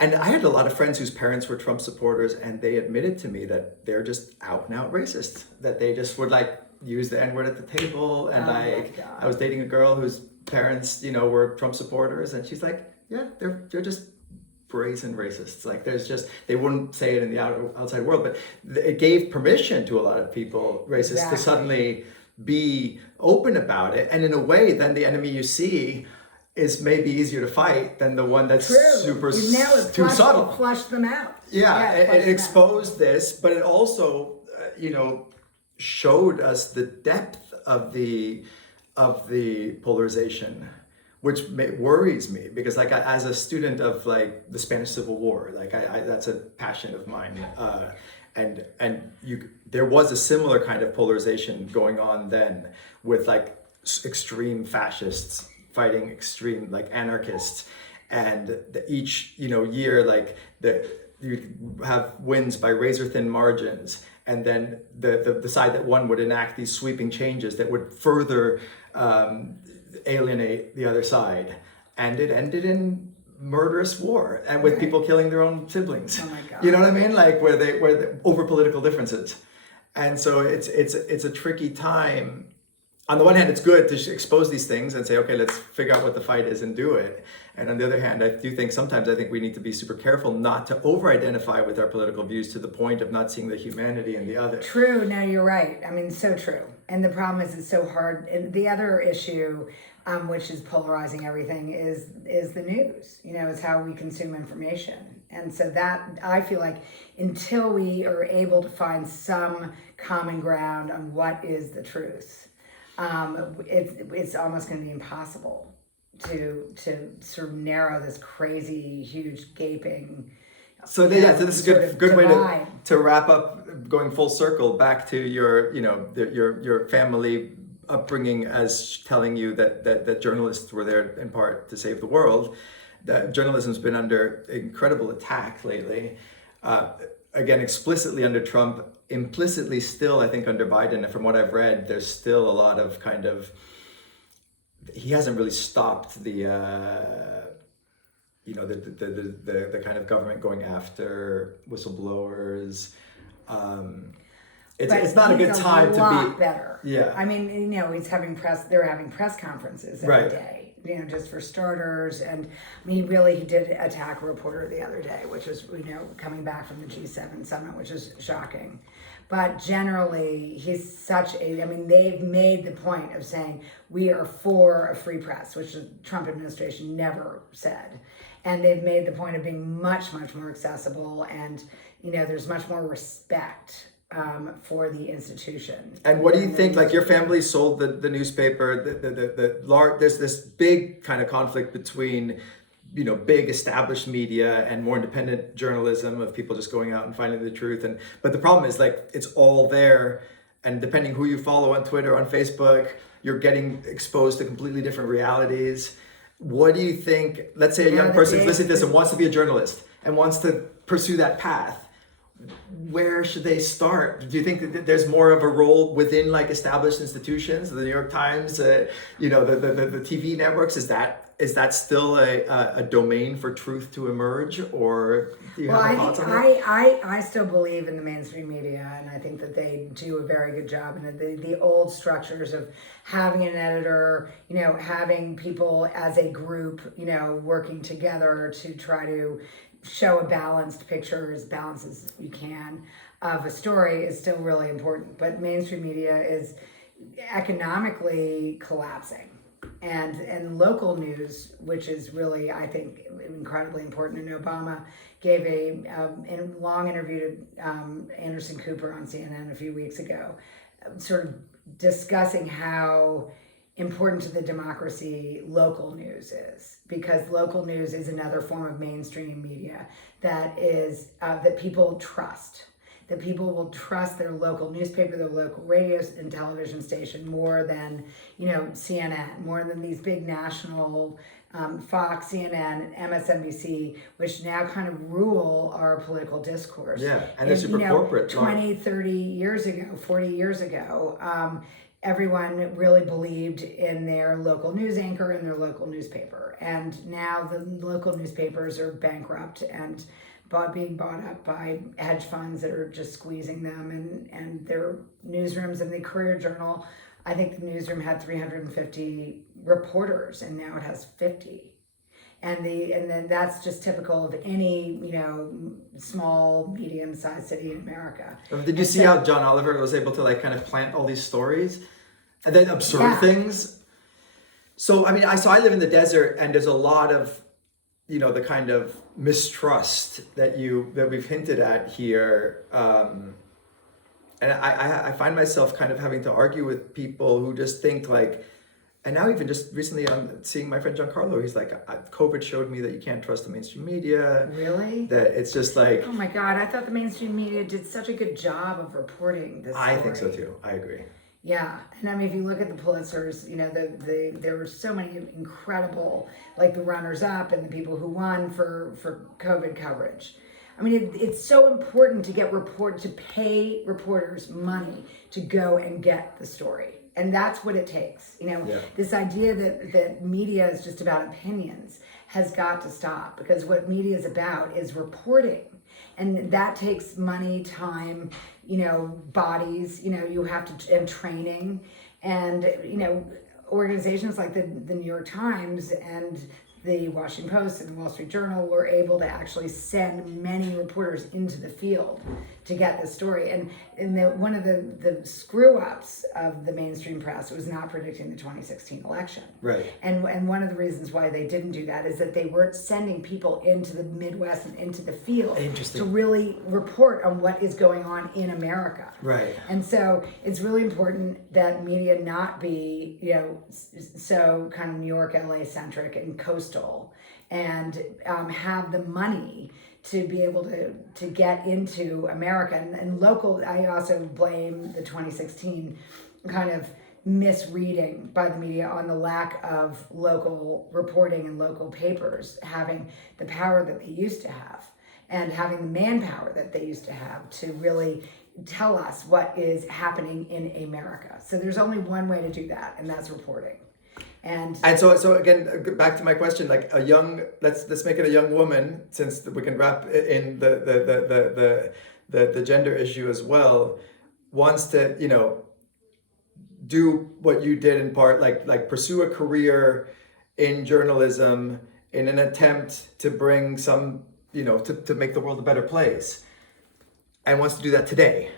and I had a lot of friends whose parents were Trump supporters, and they admitted to me that they're just out and out racist, that they just would use the N-word at the table. And I was dating a girl whose parents, were Trump supporters, and she's like, "Yeah, they're just brazen racists." Like, they wouldn't say it in the outside world, but it gave permission to a lot of people, racists, to suddenly be open about it. And in a way, then the enemy you see is maybe easier to fight than the one that's too subtle. Flush them out. It exposed this, but it also, showed us the depth of the polarization, which worries me, because as a student of the Spanish Civil War, that's a passion of mine. There was a similar kind of polarization going on then, with extreme fascists fighting extreme anarchists, and each year you have wins by razor thin margins, and then the side that won would enact these sweeping changes that would further alienate the other side, and it ended in murderous war, and with people killing their own siblings. Oh my God. You know what I mean? Where over political differences. And so it's a tricky time. On the one hand, it's good to expose these things and say, okay, let's figure out what the fight is and do it. And on the other hand, I do think sometimes we need to be super careful not to over-identify with our political views to the point of not seeing the humanity in the other. True. No, you're right. I mean, so true. And the problem is it's so hard. And the other issue, which is polarizing everything, is the news. It's how we consume information. And so that, I feel like, until we are able to find some common ground on what is the truth, it's almost going to be impossible to sort of narrow this crazy, huge, gaping. So this is a good way to wrap up, going full circle back to your family upbringing as telling you that journalists were there in part to save the world. That journalism's been under incredible attack lately. Again, explicitly under Trump, implicitly still, I think, under Biden. And from what I've read, there's still a lot of kind of, he hasn't really stopped the kind of government going after whistleblowers. It's not a good time to be. A lot better. Yeah. I mean, they're having press conferences every day. Just for starters. And I mean, he did attack a reporter the other day, which was, coming back from the G7 summit, which is shocking. But generally, they've made the point of saying, we are for a free press, which the Trump administration never said. And they've made the point of being much, much more accessible, and, there's much more respect for the institution. And what do you think? Like, your family sold the newspaper. There's this big kind of conflict between, big established media and more independent journalism of people just going out and finding the truth. But the problem is, like, it's all there, and depending who you follow on Twitter, on Facebook, you're getting exposed to completely different realities. What do you think? Let's say a young person is listening to this and wants to be a journalist and wants to pursue that path. Where should they start? Do you think that there's more of a role within, like, established institutions, the New York Times, the TV networks? Is that still a domain for truth to emerge, or do you have thoughts on that? I still believe in the mainstream media, and I think that they do a very good job. And the old structures of having an editor, having people as a group, working together to try to show a balanced picture, as balanced as you can, of a story is still really important. But mainstream media is economically collapsing. And local news, which is really, I think, incredibly important. And Obama gave a long interview to Anderson Cooper on CNN a few weeks ago, sort of discussing how important to the democracy local news is, because local news is another form of mainstream media that is that people trust. That people will trust their local newspaper, their local radio and television station more than, CNN, more than these big national Fox, CNN, MSNBC, which now kind of rule our political discourse. Yeah, and they're super corporate. 20, 30 years ago, 40 years ago, everyone really believed in their local news anchor and their local newspaper. And now the local newspapers are bankrupt and being bought up by hedge funds that are just squeezing them, and their newsrooms. And the Courier Journal, I think the newsroom had 350 reporters, and now it has 50. And then that's just typical of any, small, medium-sized city in America. Did you see how John Oliver was able to, like, kind of plant all these stories and then absurd things? So, I mean, I live in the desert, and there's a lot of, the kind of mistrust that we've hinted at here. And I find myself kind of having to argue with people who just think, like, and now even just recently I'm seeing my friend Giancarlo, he's like, COVID showed me that you can't trust the mainstream media. Really? That it's just like... Oh my God, I thought the mainstream media did such a good job of reporting this story. I think so too, I agree. Yeah, and I mean, if you look at the Pulitzers, there were so many incredible, like the runners-up and the people who won for COVID coverage. I mean, it's so important to to pay reporters money to go and get the story. And that's what it takes. This idea that media is just about opinions has got to stop, because what media is about is reporting. And that takes money, time, bodies, you have to, and training. And, organizations like the New York Times and the Washington Post and the Wall Street Journal were able to actually send many reporters into the field to get the story. And one of the screw-ups of the mainstream press was not predicting the 2016 election. Right. And one of the reasons why they didn't do that is that they weren't sending people into the Midwest and into the field to really report on what is going on in America. Right. And so it's really important that media not be, so kind of New York, LA centric and coastal, and have the money to be able to get into America and local. I also blame the 2016 kind of misreading by the media on the lack of local reporting and local papers having the power that they used to have and having the manpower that they used to have to really tell us what is happening in America. So there's only one way to do that, and that's reporting. And so again, back to my question, like a young, let's make it a young woman, since we can wrap in the gender issue as well, wants to, you know, do what you did in part, like pursue a career in journalism in an attempt to bring some, you know, to make the world a better place, and wants to do that today.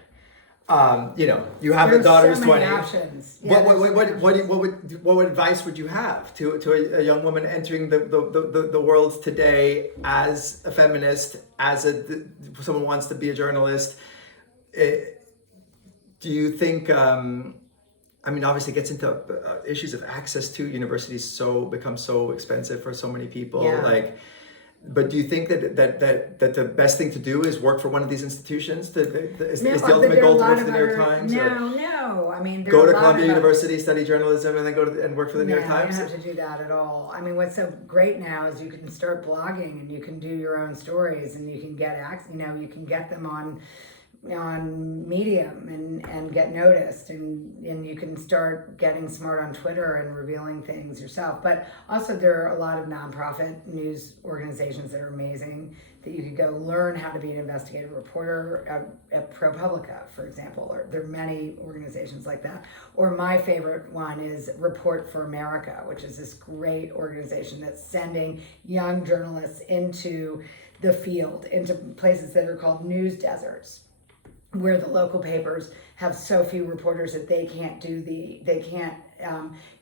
You know, you have a daughter who's 20. Options. Yeah, what advice would you have to a young woman entering the world today as a feminist, as someone who wants to be a journalist? Do you think? I mean, obviously, it gets into issues of access to universities. Become so expensive for so many people. Yeah. Like. But do you think that the best thing to do is work for one of these institutions? Is the ultimate goal to work for the New York Times? No. I mean, go to Columbia University, study journalism, and then go and work for the New York Times? You don't have to do that at all. I mean, what's so great now is you can start blogging and you can do your own stories and you can get you can get them on Medium and get noticed, and you can start getting smart on Twitter and revealing things yourself. But also there are a lot of nonprofit news organizations that are amazing that you could go learn how to be an investigative reporter at ProPublica, for example. Or there are many organizations like that. Or my favorite one is Report for America, which is this great organization that's sending young journalists into the field, into places that are called news deserts, where the local papers have so few reporters that they can't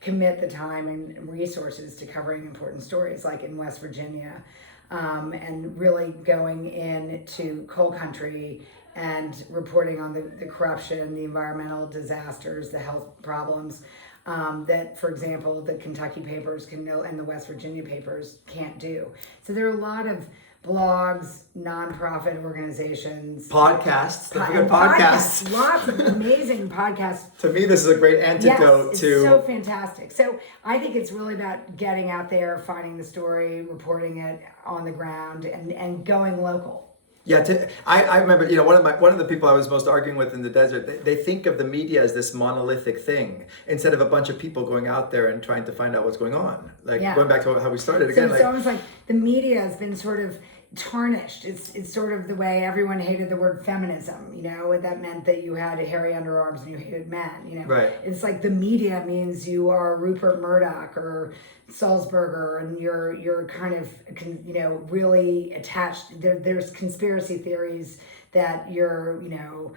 commit the time and resources to covering important stories, like in West Virginia, and really going into coal country and reporting on the corruption, the environmental disasters, the health problems that, for example, the Kentucky papers and the West Virginia papers can't do. So there are a lot of blogs, nonprofit organizations, podcasts, podcasts. Lots of amazing podcasts. To me, this is a great antidote it's to. So fantastic. So I think it's really about getting out there, finding the story, reporting it on the ground, and going local. Yeah, I remember, you know, one of the people I was most arguing with in the desert, they think of the media as this monolithic thing instead of a bunch of people going out there and trying to find out what's going on. Like going back to how we started again. So it's almost like the media has been sort of tarnished. It's sort of the way everyone hated the word feminism, you know, that meant that you had hairy underarms and you hated men, you know. Right. It's like the media means you are Rupert Murdoch or Salzberger, and you're kind of, you know, really attached. There's conspiracy theories that you're, you know,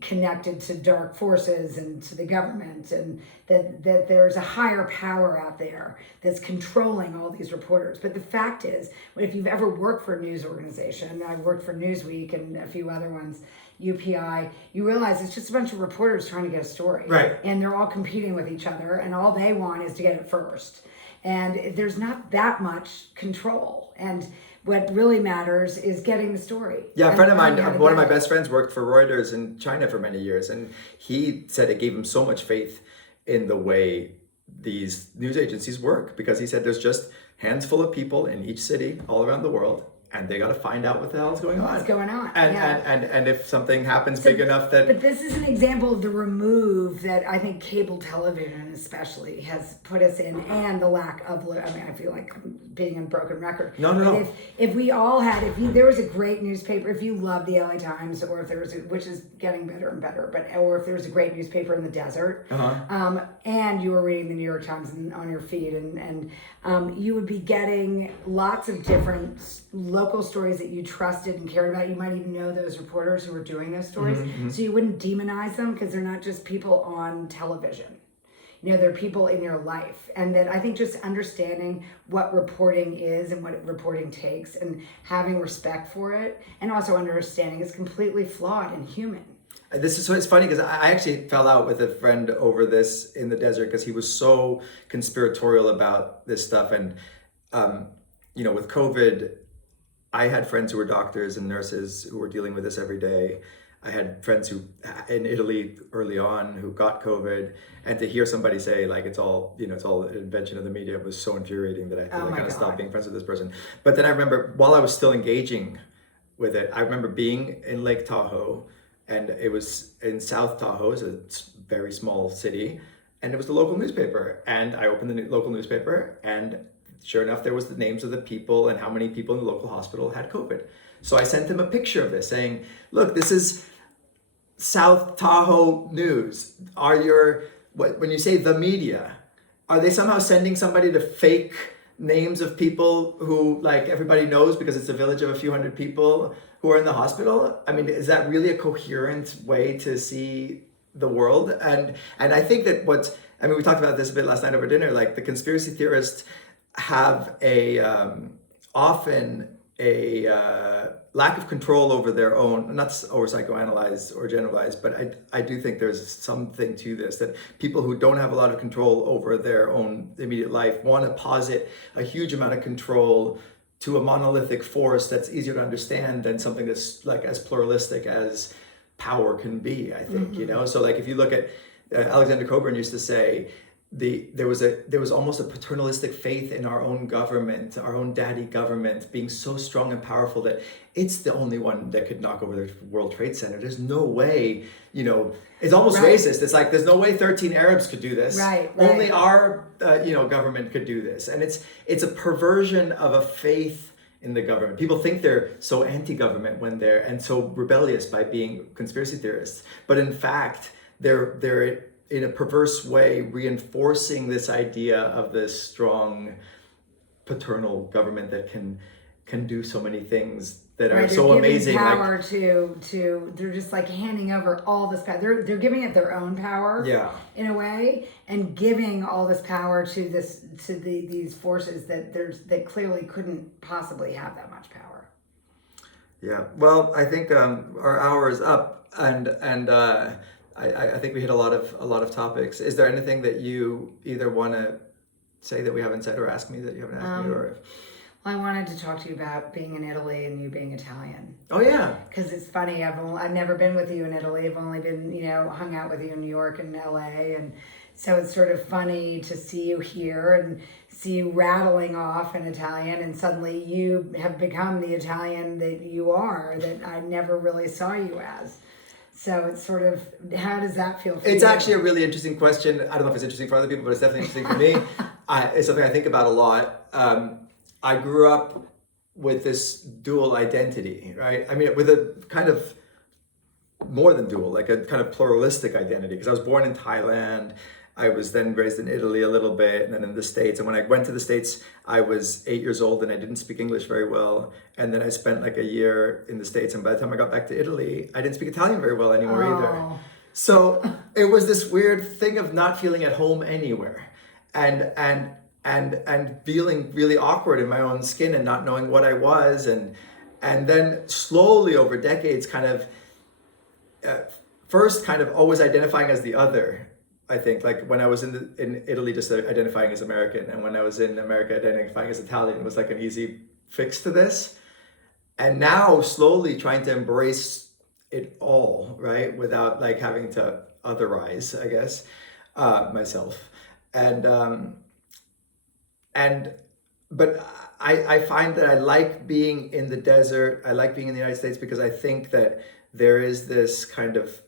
connected to dark forces and to the government, and that there's a higher power out there that's controlling all these reporters. But the fact is, if you've ever worked for a news organization, I've worked for Newsweek and a few other ones, UPI, you realize it's just a bunch of reporters trying to get a story. Right. And they're all competing with each other, and all they want is to get it first. And there's not that much control. And what really matters is getting the story. Yeah, a friend of mine, one of my best friends, worked for Reuters in China for many years, and he said it gave him so much faith in the way these news agencies work, because he said there's just hands full of people in each city all around the world, and they got to find out what the hell is going on. What's going on? And if something happens big enough that. But this is an example of the remove that I think cable television especially has put us in, and the lack of. I mean, I feel like I'm being a broken record. No. If we all had, there was a great newspaper, if you loved the LA Times, or if there was, which is getting better and better, or if there was a great newspaper in the desert, and you were reading the New York Times on your feed, and you would be getting lots of different local stories that you trusted and cared about. You might even know those reporters who were doing those stories. Mm-hmm. So you wouldn't demonize them, because they're not just people on television. You know, they're people in your life. And that I think just understanding what reporting is and what reporting takes, and having respect for it, and also understanding it's completely flawed and human. It's funny because I actually fell out with a friend over this in the desert, because he was so conspiratorial about this stuff. And, you know, with COVID, I had friends who were doctors and nurses who were dealing with this every day. I had friends who in Italy early on who got COVID, and to hear somebody say like it's all an invention of the media was so infuriating that I Oh my kind of stopped God. being friends with this person. But then I remember while I was still engaging with it, I remember being in Lake Tahoe, and it was in South Tahoe, it's a very small city, and it was the local newspaper. And I opened the local newspaper, and sure enough, there was the names of the people and how many people in the local hospital had COVID. So I sent him a picture of this saying, look, this is South Tahoe News. When you say the media, are they somehow sending somebody to fake names of people who like everybody knows because it's a village of a few hundred people who are in the hospital? I mean, is that really a coherent way to see the world? And I think that we talked about this a bit last night over dinner, like the conspiracy theorists have often a lack of control over their own, not over psychoanalyze or generalize, but I do think there's something to this, that people who don't have a lot of control over their own immediate life want to posit a huge amount of control to a monolithic force that's easier to understand than something that's like as pluralistic as power can be, I think, So like if you look at Alexander Coburn used to say, there was almost a paternalistic faith in our own government, our own daddy government being so strong and powerful that it's the only one that could knock over the World Trade Center. There's no way, it's almost racist. It's like, there's no way 13 Arabs could do this. Right. Only our, government could do this. And it's a perversion of a faith in the government. People think they're so anti-government and so rebellious by being conspiracy theorists. But in fact, they're in a perverse way reinforcing this idea of this strong paternal government that can do so many things that are so amazing. Power to they're just like handing over all this power. They're giving it their own power, in a way, and giving all this power to these forces that clearly couldn't possibly have that much power. Yeah. Well, I think our hour is up, and I think we hit a lot of topics. Is there anything that you either want to say that we haven't said or ask me that you haven't asked me? Or I wanted to talk to you about being in Italy and you being Italian. Oh yeah. Because it's funny. I've never been with you in Italy. I've only been hung out with you in New York and LA, and so it's sort of funny to see you here and see you rattling off in Italian, and suddenly you have become the Italian that you are, that I never really saw you as. So it's sort of, how does that feel for you? It's actually a really interesting question. I don't know if it's interesting for other people, but it's definitely interesting for me. It's something I think about a lot. I grew up with this dual identity, right? I mean, with a kind of more than dual, like a kind of pluralistic identity, because I was born in Thailand. I was then raised in Italy a little bit, and then in the States. And when I went to the States, I was 8 years old and I didn't speak English very well. And then I spent like a year in the States. And by the time I got back to Italy, I didn't speak Italian very well anymore either. So it was this weird thing of not feeling at home anywhere, and feeling really awkward in my own skin and not knowing what I was. And then slowly over decades, kind of first kind of always identifying as the other. I think like when I was in Italy, just identifying as American, and when I was in America, identifying as Italian was like an easy fix to this. And now slowly trying to embrace it all, right, without like having to otherize, I guess, myself. But I find that I like being in the desert. I like being in the United States because I think that there is this kind of,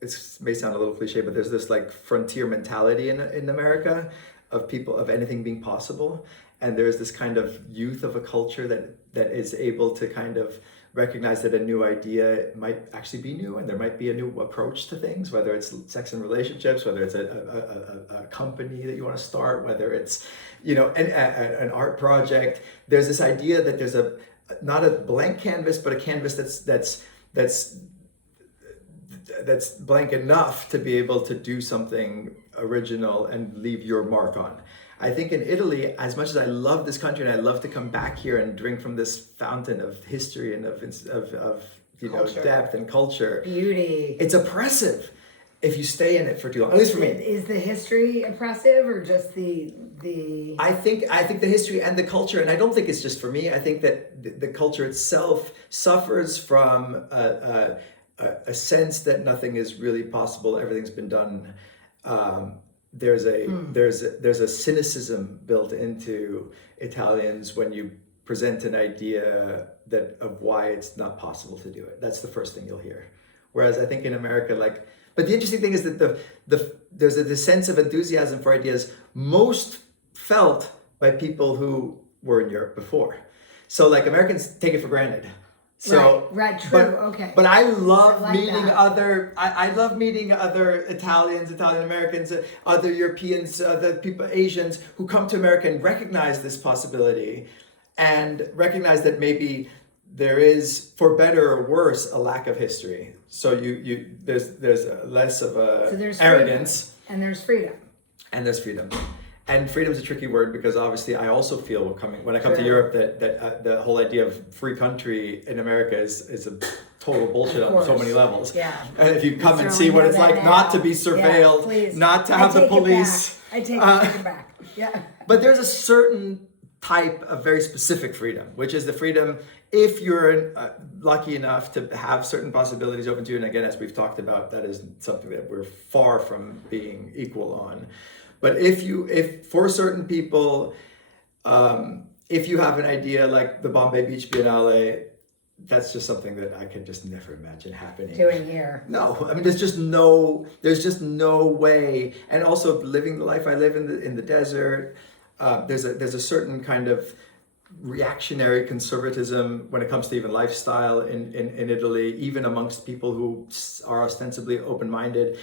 it may sound a little cliche, but there's this like frontier mentality in America of people, of anything being possible. And there's this kind of youth of a culture that is able to kind of recognize that a new idea might actually be new, and there might be a new approach to things, whether it's sex and relationships, whether it's a company that you want to start, whether it's, an art project. There's this idea that there's not a blank canvas, but a canvas that's blank enough to be able to do something original and leave your mark on. I think in Italy, as much as I love this country and I love to come back here and drink from this fountain of history and of depth and culture, beauty, it's oppressive if you stay in it for too long. At least for me. Is the history oppressive or just the? I think the history and the culture, and I don't think it's just for me. I think that the culture itself suffers from a sense that nothing is really possible, everything's been done. There's a cynicism built into Italians when you present an idea of why it's not possible to do it. That's the first thing you'll hear. Whereas I think in America, but the interesting thing is that there's a sense of enthusiasm for ideas most felt by people who were in Europe before. So like Americans take it for granted. So, right, true, okay. But I love like meeting that. I love meeting other Italians, Italian Americans, other Europeans, other people, Asians who come to America and recognize this possibility and recognize that maybe there is, for better or worse, a lack of history. So there's less of arrogance. And there's freedom. And there's freedom. And freedom is a tricky word because obviously I also feel when I come to Europe that the whole idea of free country in America is a total bullshit on so many levels. Yeah. And if you come and see what it's like not to be surveilled, not to have the police. I take it back. Yeah. But there's a certain type of very specific freedom, which is the freedom if you're lucky enough to have certain possibilities open to you. And again, as we've talked about, that is something that we're far from being equal on. But if for certain people, if you have an idea like the Bombay Beach Biennale, that's just something that I could just never imagine happening. Doing here. No, I mean, there's just no way. And also living the life I live in the desert, there's a certain kind of reactionary conservatism when it comes to even lifestyle in Italy, even amongst people who are ostensibly open-minded.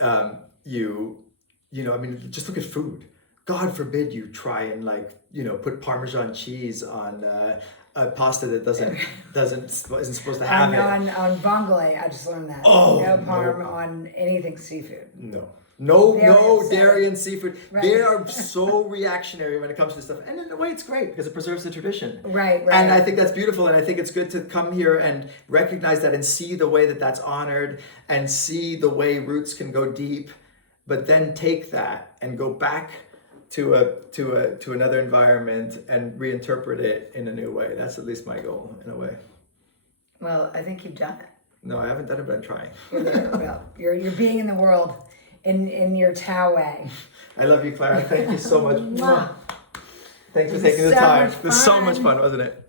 I mean, just look at food. God forbid you try and put Parmesan cheese on a pasta that isn't supposed to have it. On vongole, I just learned that. Oh, no parm on anything seafood. No dairy and seafood. Right. They are so reactionary when it comes to this stuff. And in a way, it's great because it preserves the tradition. Right. And I think that's beautiful. And I think it's good to come here and recognize that and see the way that that's honored and see the way roots can go deep. But then take that and go back to another environment and reinterpret it in a new way. That's at least my goal, in a way. Well, I think you've done it. No, I haven't done it, but I'm trying. You're there. Well, you're being in the world in your Tao way. I love you, Clara. Thank you so much. Thanks for taking the time. It was so much fun, wasn't it?